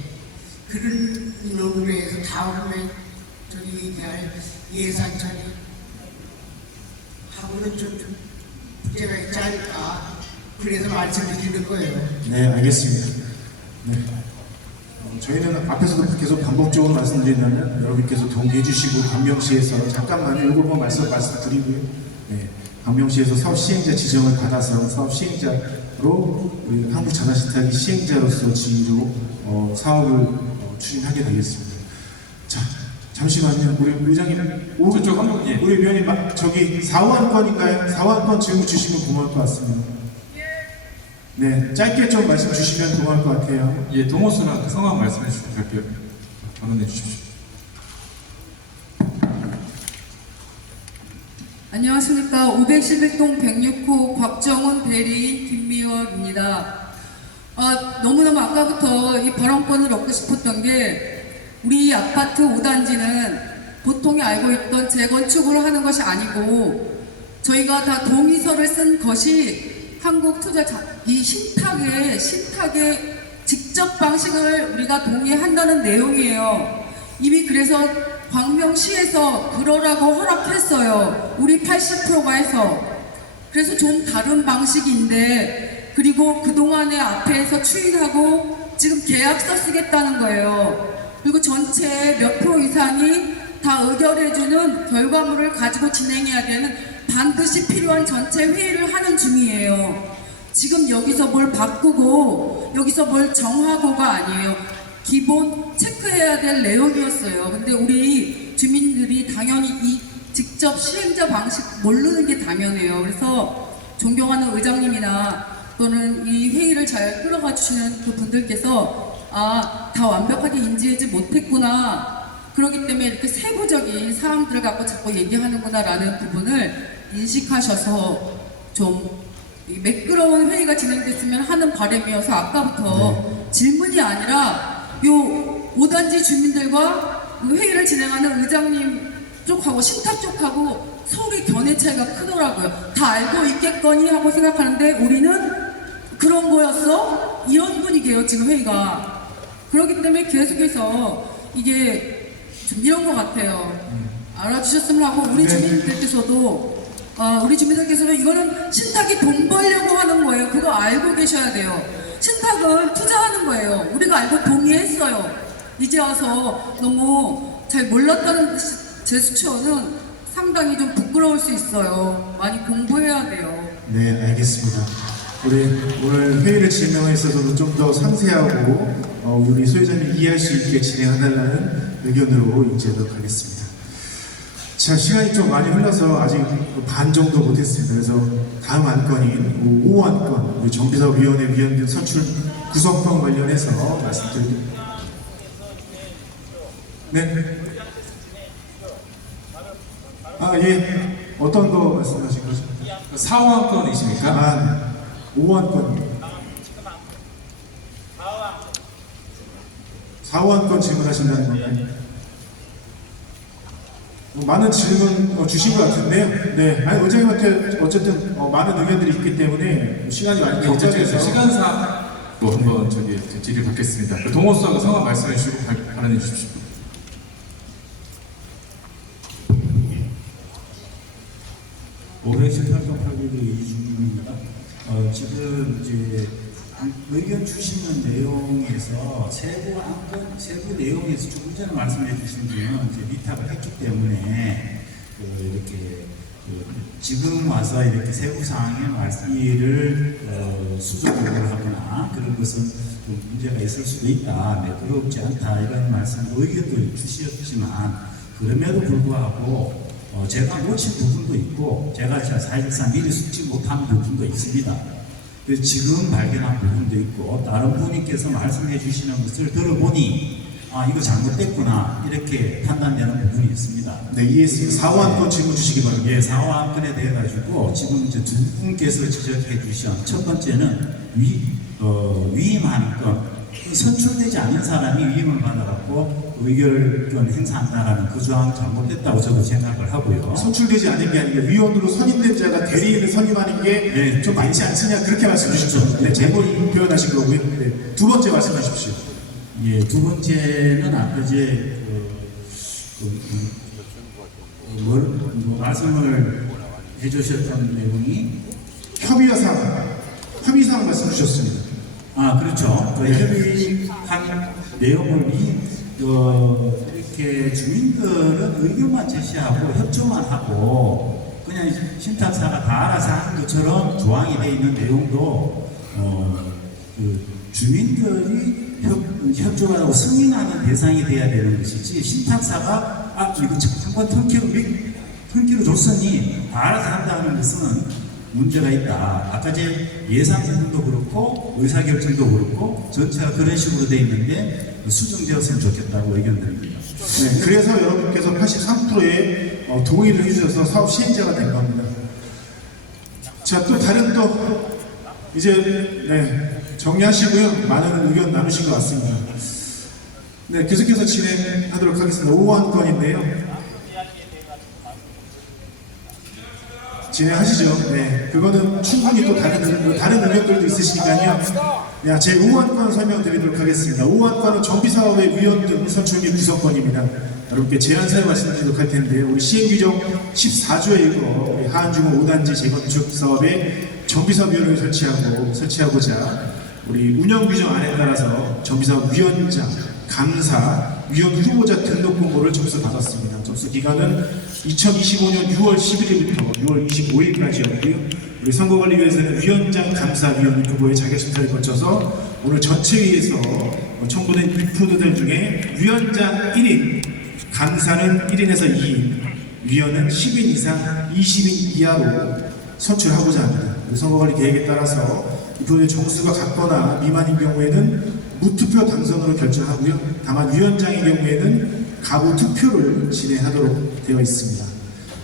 그런 논의로 해서 다음에 저기 얘기할 예산 처리 하고는 좀 문제가 있지 않을까 그래서 말씀드리는 거예요. 네, 알겠습니다. 네. 저희는 앞에서도 계속 반복적으로 말씀드린다면 여러분께서 동의해 주시고 광명시에서 잠깐만요. 이걸 말씀드리고요. 네, 광명시에서 사업 시행자 지정을 받아서 사업 시행자로 우리 한국자산식탁이 시행자로서 지위로 사업을 추진하게 되겠습니다. 자, 잠시만요. 우리 의장님, 저쪽 한번, 예. 우리 위원님 저기 4호안 건인가요? 4호안 건 질문 주시면 고마울 것 같습니다. 네, 짧게 좀 말씀 주시면 고마울 것 같아요. 예, 동호수랑 그 상황 말씀해 주시면 발표 발언해 주십시오. 안녕하십니까. 511동 106호 곽정훈 대리인 김미월입니다. 너무너무 아까부터 이 발언권을 얻고 싶었던 게 우리 아파트 5단지는 보통이 알고 있던 재건축을 하는 것이 아니고 저희가 다 동의서를 쓴 것이 이 신탁의 직접 방식을 우리가 동의한다는 내용이에요. 이미 그래서 광명시에서 그러라고 허락했어요. 우리 80%가 해서. 그래서 좀 다른 방식인데, 그리고 그동안에 앞에서 추인하고 지금 계약서 쓰겠다는 거예요. 그리고 전체 몇 프로 이상이 다 의결해주는 결과물을 가지고 진행해야 되는 반드시 필요한 전체 회의를 하는 중이에요. 지금 여기서 뭘 바꾸고 여기서 뭘 정하고가 아니에요. 기본 체크해야 될 내용이었어요. 근데 우리 주민들이 당연히 이 직접 시행자 방식 모르는 게 당연해요. 그래서 존경하는 의장님이나 또는 이 회의를 잘 끌어가 주시는 그 분들께서 다 완벽하게 인지하지 못했구나. 그렇기 때문에 이렇게 세부적인 사항들을 갖고 자꾸 얘기하는구나 라는 부분을 인식하셔서 좀 매끄러운 회의가 진행됐으면 하는 바람이어서 아까부터 질문이 아니라 요 5단지 주민들과 회의를 진행하는 의장님 쪽하고 신탁 쪽하고 서로의 견해 차이가 크더라고요. 다 알고 있겠거니 하고 생각하는데 우리는 그런 거였어? 이런 분위기예요 지금 회의가. 그렇기 때문에 계속해서 이게 좀 이런 것 같아요. 알아주셨으면 하고 우리 주민들께서도 이거는 신탁이 돈 벌려고 하는 거예요. 그거 알고 계셔야 돼요. 신탁은 투자하는 거예요. 우리가 알고 동의했어요. 이제 와서 너무 잘 몰랐다는 제스처는 상당히 좀 부끄러울 수 있어요. 많이 공부해야 돼요. 네, 알겠습니다. 우리 오늘 회의를 진행에 있어서도 좀 더 상세하고 우리 소유자님 이해할 수 있게 진행해달라는 의견으로 이제도록 하겠습니다. 자, 시간이 좀 많이 흘러서 아직 반 정도 못했습니다. 그래서 다음 안건인 5호 안건, 우리 정비사업위원회 위원들 선출 구성권 관련해서 말씀드립니다. 네. 예. 어떤 거 말씀하신 거죠? 4호 안건이십니까? 네. 5호 안건. 4호 안건 질문하신다는 건가요? 많은 질문 주신 것 같은데요. 네. 아니, 의장님한테 어쨌든 많은 의견들이 있기 때문에 시간이 많이 격자돼서 시간상 한번 질의를 받겠습니다. 동호수하고 상황 말씀해 주시고 발언해 주십시오. 이중입니다. 지금 이제 의견 주시는 내용에서 세부 내용에서 조금 전에 말씀해 주신 분은 이제 위탁을 했기 때문에 이렇게 지금 와서 이렇게 세부 사항의 말씀을 수정 요구를 하거나 그런 것은 좀 문제가 있을 수도 있다, 매끄럽지 않다 이런 말씀 의견도 주셨지만 그럼에도 불구하고 제가 놓친 부분도 있고 제가 사실상 미리 숙지 못한 부분도 있습니다. 지금 발견한 부분도 있고 다른 분께서 말씀해 주시는 것을 들어보니 이거 잘못됐구나 이렇게 판단되는 부분이 있습니다. 네, 이해했습니다. 4호 안건 질문 주시기 바랍니다. 예, 4호 안건에 대해 가지고 지금 이제 두 분께서 지적해 주신 첫 번째는 위임하는 건 선출되지 않은 사람이 위임을 받아갖고 의결권 행사한다라는 그 조항 잘못됐다고 저도 생각을 하고요. 선출되지 않은 게 아니라 위원으로 선임된 자가 대리인을 선임하는 게 좀 많지 않느냐 그렇게 말씀 주셨죠. 네, 제목 표현하신 거고요. 네, 두 번째 말씀 주십시오. 예, 두 번째는 아까 이제 말씀을 해주셨던 내용이 협의사항 말씀 주셨습니다. 그렇죠. 협의한 내용을 이렇게 주민들은 의견만 제시하고 협조만 하고 그냥 신탁사가 다 알아서 하는 것처럼 조항이 되어 있는 내용도 주민들이 협조하고 승인하는 대상이 돼야 되는 것이지 신탁사가 이거 한번 턴키로 줬으니 다 알아서 한다는 것은 문제가 있다. 아까 제 예산 부분도 그렇고 의사결정도 그렇고 전체가 그런 식으로 돼 있는데 수정되었으면 좋겠다고 의견드립니다. 네, 그래서 여러분께서 83%의 동의를 해주셔서 사업 시행자가 된 겁니다. 자, 또 다른 이제 정리하시고요. 많은 의견 나누신 것 같습니다. 네, 계속해서 진행하도록 하겠습니다. 5호 건인데요. 진행하시죠. 네, 그거는 충분히 또 다른 의견들도 있으시니까요. 제 5호 건 설명드리도록 하겠습니다. 5호 건은 정비사업의 위원 등 선출 및 구성권입니다. 여러분께 제안사에 말씀드리도록 할 텐데요. 우리 시행규정 14조에 이거 우리 하안주공 5단지 재건축 사업에 정비사업위원회를 설치하고자 우리 운영규정 안에 따라서 정비사업 위원장, 감사, 위원 후보자 등록 공고를 접수받았습니다. 접수 기간은 2025년 6월 11일부터 6월 25일까지였고요. 우리 선거관리위원회에서는 위원장, 감사, 위원 후보의 자격심사를 거쳐서 오늘 전체회의에서 청구된 입후보들 중에 위원장 1인, 감사는 1인에서 2인, 위원은 10인 이상 20인 이하로 선출하고자 합니다. 선거관리 계획에 따라서 입후보의 정수가 같거나 미만인 경우에는 무투표 당선으로 결정하고요. 다만 위원장의 경우에는 가부 투표를 진행하도록 되어 있습니다.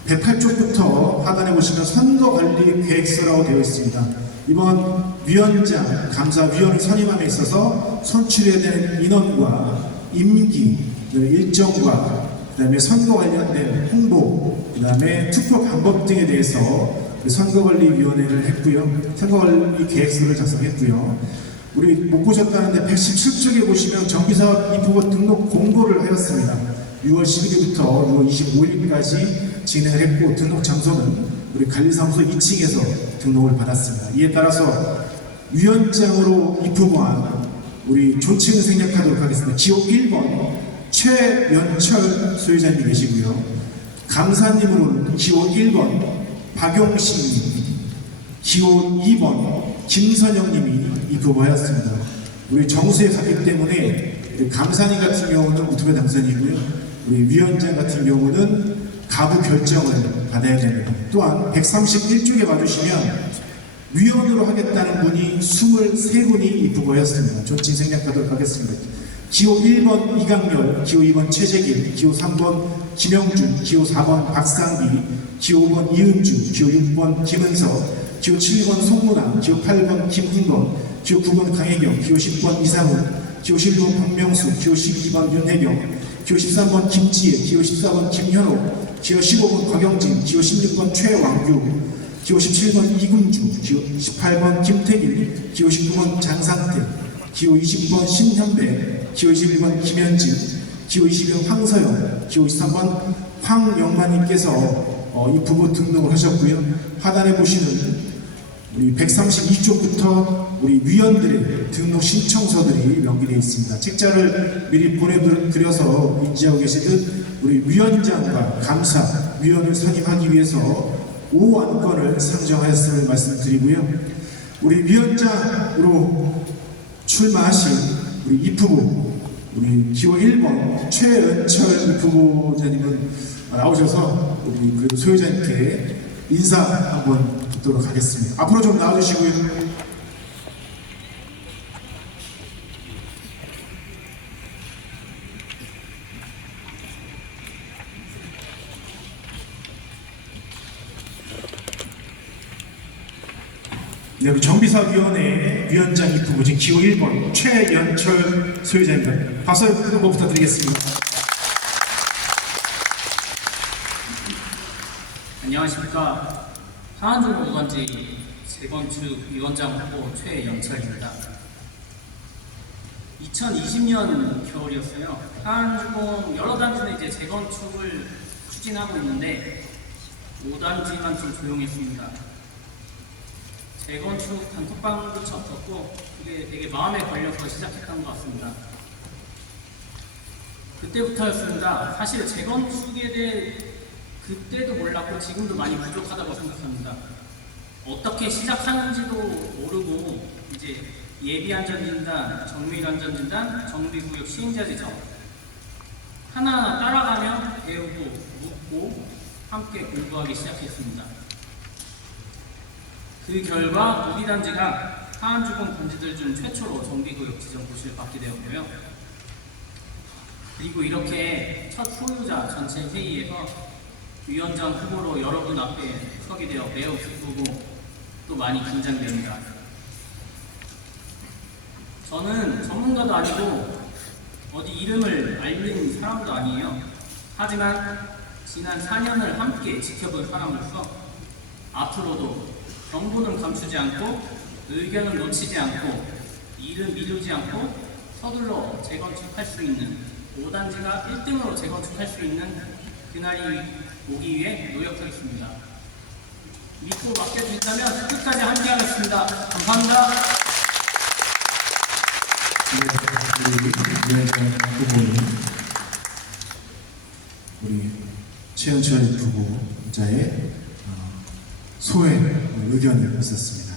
108쪽부터 하단에 보시면 선거관리 계획서라고 되어 있습니다. 이번 위원장, 감사위원을 선임함에 있어서 선출해야 되는 인원과 임기, 일정과 그다음에 선거 관련된 홍보, 그다음에 투표 방법 등에 대해서 선거관리위원회를 했고요. 선거관리 계획서를 작성했고요. 우리 못 보셨다는데 117쪽에 보시면 정비사업 입후보 등록 공고를 하였습니다. 6월 11일부터 6월 25일까지 진행을 했고 등록 장소는 우리 관리사무소 2층에서 등록을 받았습니다. 이에 따라서 위원장으로 입후보한 우리 조칭을 생략하도록 하겠습니다. 기호 1번 최연철 소유자님이 계시고요. 감사님으로는 기호 1번 박용신님, 기호 2번 김선영님이 입후보하였습니다. 우리 정수에 갔기 때문에 감사님 같은 경우는 무투표 당선이고요. 우리 위원장 같은 경우는 가부 결정을 받아야 됩니다. 또한 131쪽에 봐주시면 위원으로 하겠다는 분이 23분이 입후보였습니다. 조칭 생략하도록 하겠습니다. 기호 1번 이강렬, 기호 2번 최재길, 기호 3번 김영준, 기호 4번 박상기, 기호 5번 이은주, 기호 6번 김은석, 기호 7번 송문아, 기호 8번 김훈건, 기호 9번 강혜경, 기호 10번 이상훈, 기호 11번 박명수, 기호 12번 윤혜경, 기호 13번 김지혜, 기호 14번 김현호, 기호 15번 곽영진, 기호 16번 최왕규, 기호 17번 이군주, 기호 18번 김태길, 기호 19번 장상태, 기호 20번 신현배, 기호 21번 김현진, 기호 22번 황서영, 기호 23번 황영만님께서 입후보 등록을 하셨고요. 하단에 보시는 우리 132쪽부터 우리 위원들의 등록 신청서들이 명기되어 있습니다. 책자를 미리 보내드려서 인지하고 계시듯 우리 위원장과 감사, 위원을 선임하기 위해서 5안건을 상정하였음을 말씀드리고요. 우리 위원장으로 출마하신 우리 입후보, 우리 기호 1번 최연철 입후보자님은 나오셔서 우리 그래도 소유자님께 인사 한번 듣도록 하겠습니다. 앞으로 좀 나와주시고요. 네, 우리 정비사위원회 위원장 입후보진 기호 1번 최연철 소유자입니다. 박수 한번 부탁드리겠습니다. 안녕하십니까. 하안주공 5단지 재건축 위원장 후보 최연철입니다. 2020년 겨울이었어요. 하안주공 여러 단지는 이제 재건축을 추진하고 있는데 5단지만 좀 조용했습니다. 재건축 단톡방도 쳤었고 그게 되게 마음에 걸려서 시작했던 것 같습니다. 그때부터였습니다. 사실 재건축에 대해 그때도 몰랐고 지금도 많이 부족하다고 생각합니다. 어떻게 시작하는지도 모르고 이제 예비안전진단, 정밀안전진단, 정비구역 시행자 지정 하나하나 따라가며 배우고 묻고 함께 공부하기 시작했습니다. 그 결과 우리 단지가 하안주공 단지들 중 최초로 정비구역 지정 고시를 받게 되었고요. 그리고 이렇게 첫 소유자 전체 회의에서 위원장 후보로 여러분 앞에 서게 되어 매우 기쁘고 또 많이 긴장됩니다. 저는 전문가도 아니고 어디 이름을 알린 사람도 아니에요. 하지만 지난 4년을 함께 지켜본 사람으로서 앞으로도 정보는 감추지 않고 의견은 놓치지 않고 일은 미루지 않고 서둘러 재건축할 수 있는 5단지가 1등으로 재건축할 수 있는 그날이 오기 위해 노력하겠습니다. 믿고 맡겨주신다면 끝까지 함께하겠습니다. 감사합니다. 우리 위원장 후보님, 우리 최현철 후보자의 소회 의견이 있었습니다.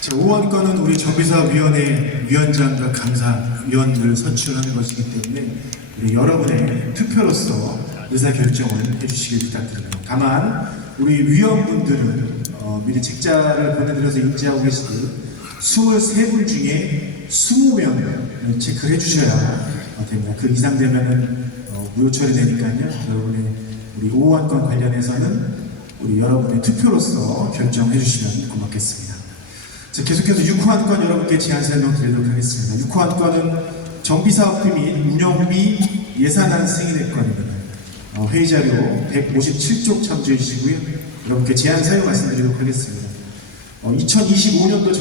자, 5원 건은 우리 정비사업위원회 위원장과 감사위원들을 선출하는 것이기 때문에 우리 여러분의 투표로서 의사결정을 해주시길 부탁드립니다. 다만 우리 위원분들은 미리 책자를 보내드려서 인지하고 계시듯 23분 중에 20명 체크를 해주셔야 됩니다. 그 이상 되면은 무효 처리되니까요. 여러분의 우리 5원 건 관련해서는 우리 여러분의 투표로서 결정해 주시면 고맙겠습니다. 자, 계속해서 6호 건 여러분께 제안 설명 드리도록 하겠습니다. 6호 건은 정비사업비 및 운영비 예산안 승인의 건입니다. 회의자료 157쪽 참조해 주시고요. 여러분께 제안 사유 말씀드리도록 하겠습니다. 2025년도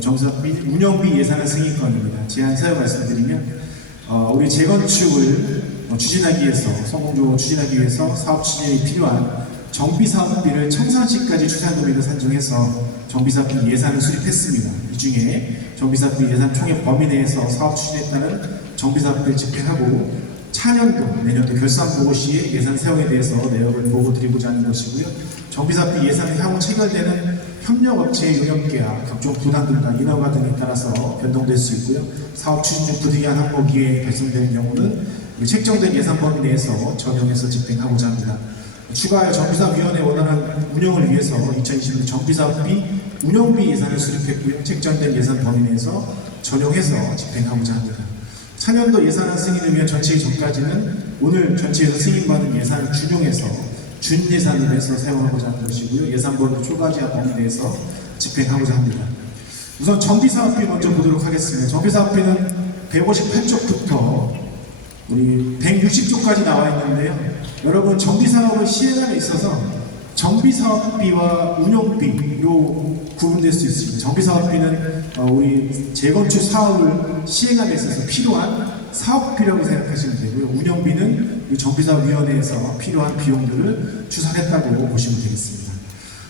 정비사업비 운영비 예산안 승인건입니다. 제안 사유 말씀드리면 우리 재건축을 추진하기 위해서 성공적으로 추진하기 위해서 사업 추진이 필요한 정비사업비를 청산시까지 추산 금액을 산정해서 정비사업비 예산을 수립했습니다. 이 중에 정비사업비 예산 총액 범위 내에서 사업 추진에 따른 정비사업비를 집행하고 차년도 내년도 결산 보고 시에 예산 사용에 대해서 내역을 보고 드리고자 하는 것이고요. 정비사업비 예산이 향후 체결되는 협력업체의 용역계약, 각종 부담들과 인허가 등에 따라서 변동될 수 있고요. 사업 추진 중 부득이한 항목이 발생되는 경우는 책정된 예산 범위 내에서 전용해서 집행하고자 합니다. 추가하여 정비사업위원회 원활한 운영을 위해서 2020년 정비사업비 운영비 예산을 수립했고요. 책정된 예산 범위 내에서 전용해서 집행하고자 합니다. 차년도 예산안 승인을 위한 전체의 전까지는 오늘 전체에서 승인받은 예산을 준용해서 준예산을 해서 사용하고자 하는 것이고요. 예산 범위 초과지하 범위 내에서 집행하고자 합니다. 우선 정비사업비 먼저 보도록 하겠습니다. 정비사업비는 158쪽부터 우리 160쪽까지 나와 있는데요. 여러분, 정비사업을 시행함에 있어서 정비사업비와 운영비 요 구분될 수 있습니다. 정비사업비는 우리 재건축 사업을 시행함에 있어서 필요한 사업비라고 생각하시면 되고요. 운영비는 정비사업위원회에서 필요한 비용들을 추산했다고 보시면 되겠습니다.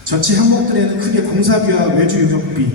전체 항목들에는 크게 공사비와 외주 용역비,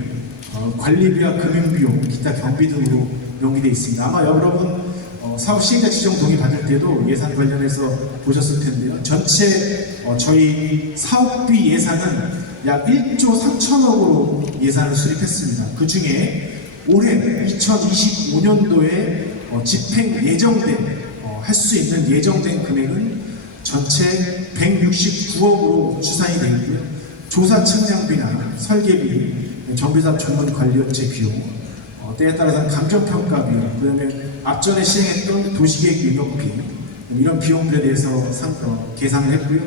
관리비와 금융비용, 기타 경비 등으로 명기되어 있습니다. 아마 여러분 사업 시행자 지정 동의 받을 때도 예산 관련해서 보셨을 텐데요. 전체 저희 사업비 예산은 약 1조 3천억으로 예산을 수립했습니다. 그 중에 올해 2025년도에 집행 예정된 할 수 있는 예정된 금액은 전체 169억으로 추산이 되어 있고요. 조사 측량비나 설계비, 정비사업 전문 관리업체 비용, 때에 따라서는 감정평가 비용, 그다음에 앞전에 시행했던 도시계획 용역비 이런 비용들에 대해서 계산을 했고요.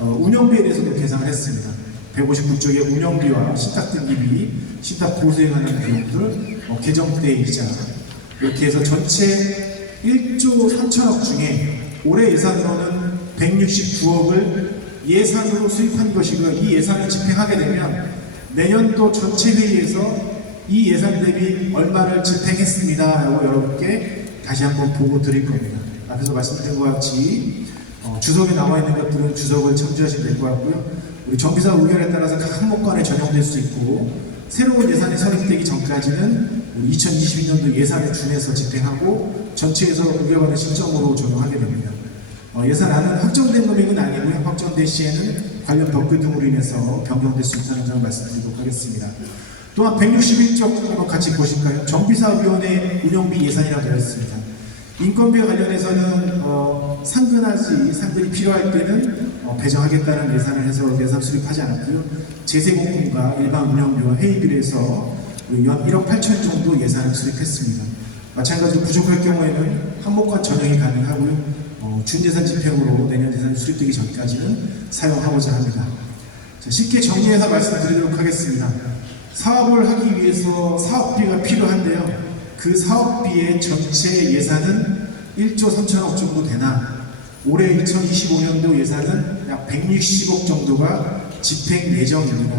운영비에 대해서도 계산을 했습니다. 159쪽의 운영비와 신탁 등기비, 신탁 보수에 관한 비용들, 개정대이자 이렇게 해서 전체 1조 3천억 중에 올해 예산으로는 169억을 예산으로 수립한 것이고요. 이 예산을 집행하게 되면 내년도 전체 회의에서 이 예산 대비 얼마를 집행했습니다 하고 여러분께 다시 한번 보고 드릴 겁니다. 앞에서 말씀드린 것 같이 주석에 나와 있는 것들은 주석을 참조하시면 될 것 같고요. 우리 정비사업 의결에 따라서 각 항목간에 전용될 수 있고 새로운 예산이 설립되기 전까지는 우리 2022년도 예산에 준해서 집행하고 전체에서 의결받는 시점으로 적용하게 됩니다. 예산안은 확정된 금액은 아니고요. 확정된 시에는 관련 법규 등으로 인해서 변경될 수 있다는 점을 말씀드리도록 하겠습니다. 또한 161쪽 한번 같이 보실까요? 정비사업위원회 운영비 예산이라고 되어 있습니다. 인건비와 관련해서는 상근이 필요할 때는 배정하겠다는 예산을 해서 예산 수립하지 않았고요. 제세공품과 일반 운영비와 회의비를 해서 연 1억 8천 정도 예산을 수립했습니다. 마찬가지로 부족할 경우에는 항목간 전용이 가능하고요. 준예산 집행으로 내년 예산이 수립되기 전까지는 사용하고자 합니다. 자, 쉽게 정리해서 말씀드리도록 하겠습니다. 사업을 하기 위해서 사업비가 필요한데요. 그 사업비의 전체 예산은 1조 3천억 정도 되나 올해 2025년도 예산은 약 160억 정도가 집행 예정입니다.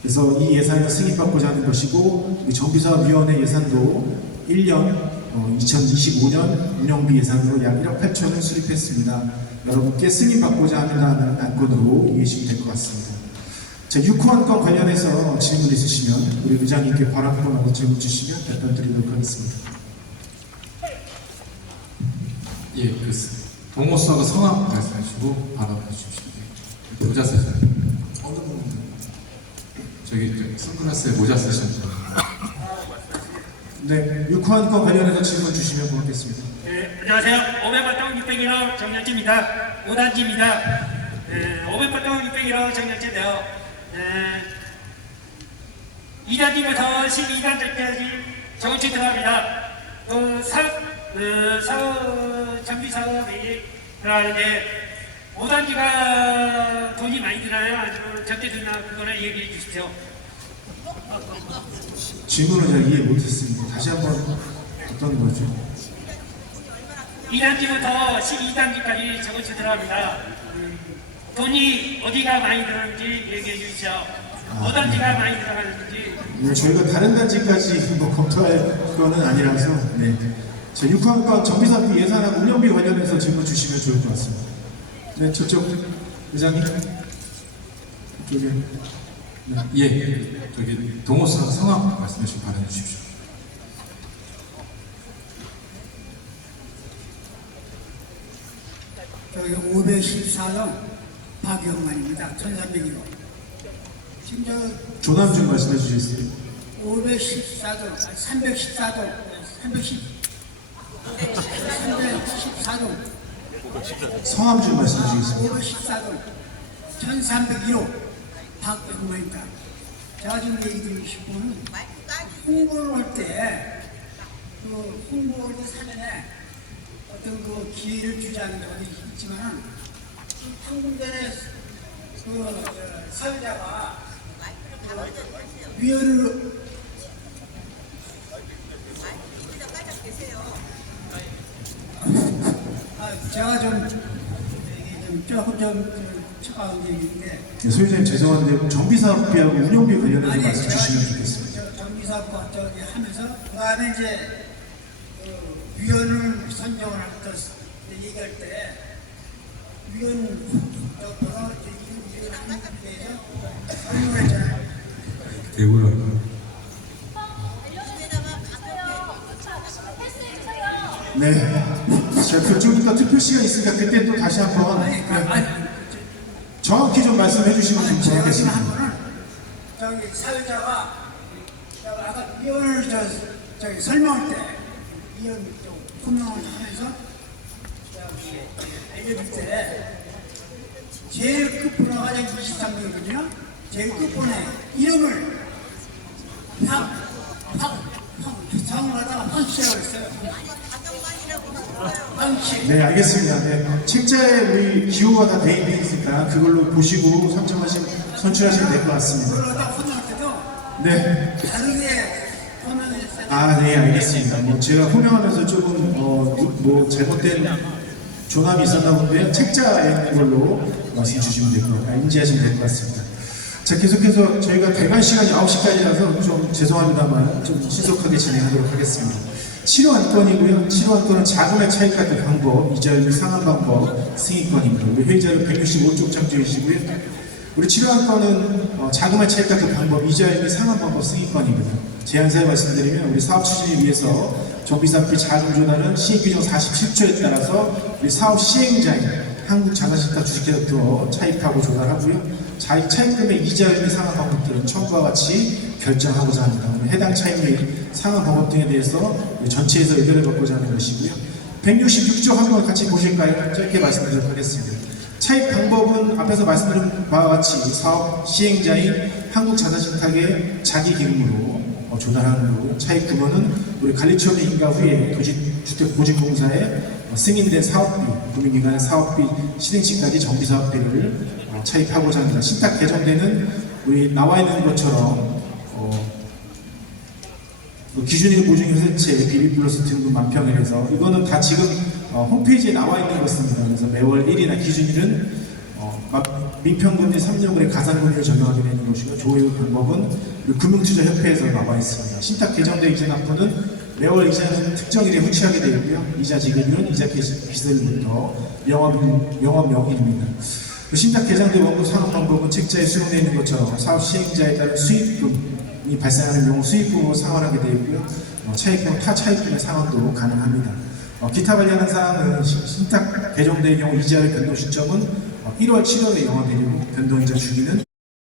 그래서 이 예산을 승인받고자 하는 것이고 우리 정비사업위원회 예산도 1년 2025년 운영비 예산으로 약 1억 8천을 수립했습니다. 여러분께 승인받고자 하는 안건으로 이해하시면 될 것 같습니다. 자, 6호 안건 관련해서 질문 있으시면 우리 의장님께 바로 한번 질문 주시면 답변 드리도록 하겠습니다. 예, 동호수하고 성함 말씀해 주시고 바로 해주십시오. 모자 쓰세요. 어느 부분? 저기 선글라스에 모자 쓰신 분. 네, 6호 안건 관련해서 질문 주시면 고맙겠습니다. 네, 안녕하세요. 500바통 601호 정년지입니다. 5단지입니다. 500바통 601호 정년지인데요. 2단지부터 12단지까지 정원치 들어갑니다. 정비사업이 들어가는데 5단지가 돈이 많이 드나요? 아니면 적게 드나? 그거는 얘기해 주십시오. 질문을 잘 이해 못했습니다. 다시 한번 어떤 거죠? 2단지부터 12단지까지 정원치 들어갑니다. 돈이 어디가 많이 들어가는지 얘기해 주시죠. 5단지가 많이 들어가는지. 네, 저희가 다른 단지까지 검토할 거는 아니라서 네. 자, 6호안건 정비사업비 예산하고 운영비 관련해서 질문 주시면 좋을 것 같습니다. 네, 저쪽 의장님. 이쪽에. 네. 예, 저기 동호수하고 성함 말씀해 주시고 발언해 주십시오. 저기 514동 박영만입니다. 1301호. 지금 저 조남준 말씀해 주시겠어요? 514동, 314동, 314동, 성함 좀 말씀해 주시겠습니다. 514동, 1301호 박영만입니다. 제가 지금 얘기 드리고 싶은 거는 홍보를 할 때, 그 홍보할 때 사전에 어떤 그 기회를 주지 않는 적이 있지만 한 군데 그 사회자가 위원을 제가 조금 척박한 게 있는데 네, 소유자님 죄송한데 정비사업비하고 운영비 관련해서 말씀 주시면 좋겠습니다. 정비사업과 저기 하면서 그 다음에 이제 그 위원을 선정을 할 때 얘기할 때 위원 쪽으로 이런 하는 데에서 설명을 했잖아요. 대구요. 네. 자, 좀 이따 투표 시간 있으니까 그때 또 다시 한번 정확히 좀 말씀해 주시면 좀 고맙겠습니다. 저기 사회자가 아까 위원을 저기 설명할 때 위원 설명을 하면서 알려줄 때 제일 끝번호가 23명이거든요. 제일 끝번호에 이름을 상하다가 황씨라고 했어요. 황씨. 네, 알겠습니다. 네. 책자에 우리 기호가 다 돼 있으니까 그걸로 보시고 선출하시면 될 것 같습니다. 그걸 딱 설명할 때도 네. 다르게 설명했어요. 아, 네, 알겠습니다. 뭐 제가 호명하면서 조금 뭐 잘못된 조남이 있었나 본데요. 책자에 있는 걸로 말씀 주시면 될 것 같아요. 인지하시면 될 것 같습니다. 자, 계속해서 저희가 대관 시간이 9시까지라서 좀 죄송합니다만 좀 신속하게 진행하도록 하겠습니다. 7호 안건이고요. 7호 안건은 자금의 차익 같은 방법, 이자율 상한 방법, 승인권입니다. 우리 회의자료 165쪽 참조해 주시고요. 우리 7호 안건은 자금의 차익 같은 방법, 이자율 상한 방법, 승인권입니다. 제안사에 말씀드리면 우리 사업 추진을 위해서 정비사업비 자금 조달은 시행규정 47조에 따라서 우리 사업 시행자인 한국자산신탁 주식회사부터 차입하고 조달하고요. 차입금의 이자 및 상환 방법들은 처음과 같이 결정하고자 합니다. 오늘 해당 차입 및 상환 방법 등에 대해서 전체에서 의견을 받고자 하는 것이고요. 166조 한번 같이 보실까요? 짧게 말씀드리도록 하겠습니다. 차입 방법은 앞에서 말씀드린 바와 같이 사업 시행자인 한국자산신탁의 자기기금으로 조달하는 거고요. 차입 규모는 우리 관리처분이 인가 후에 도시주택보증공사에 승인된 사업비, 금융기관의 사업비 실행시까지 정비사업비를 차입하고자 합니다. 신탁 개정되는 우리 나와 있는 것처럼 기준일 보증인 회체, 비비 플러스 등급 만평일에서 이거는 다 지금 홈페이지에 나와 있는 것입니다. 그래서 매월 1일이나 기준일은 민평금리 3년물의 가산금리를 적용하게 되는 것이고 조회 방법은 금융투자협회에서 나와 있습니다. 신탁 개정된 이자 납부는 매월 이자는 특정일에 후치하게 되어 있고요. 이자 지급일은 이자 기술일부터 영업명일입니다. 신탁 개정된 원금 산업 방법은 책자에 수용되어 있는 것처럼 사업 시행자에 따른 수익금이 발생하는 경우 수익금으로 상환하게 되어 있고요. 차입금, 타 차입금의 상환도 가능합니다. 기타 관련한 사항은 신탁 개정된 경우 이자의 변동 시점은 1월, 7월에 영업일이고 변동이자 주기는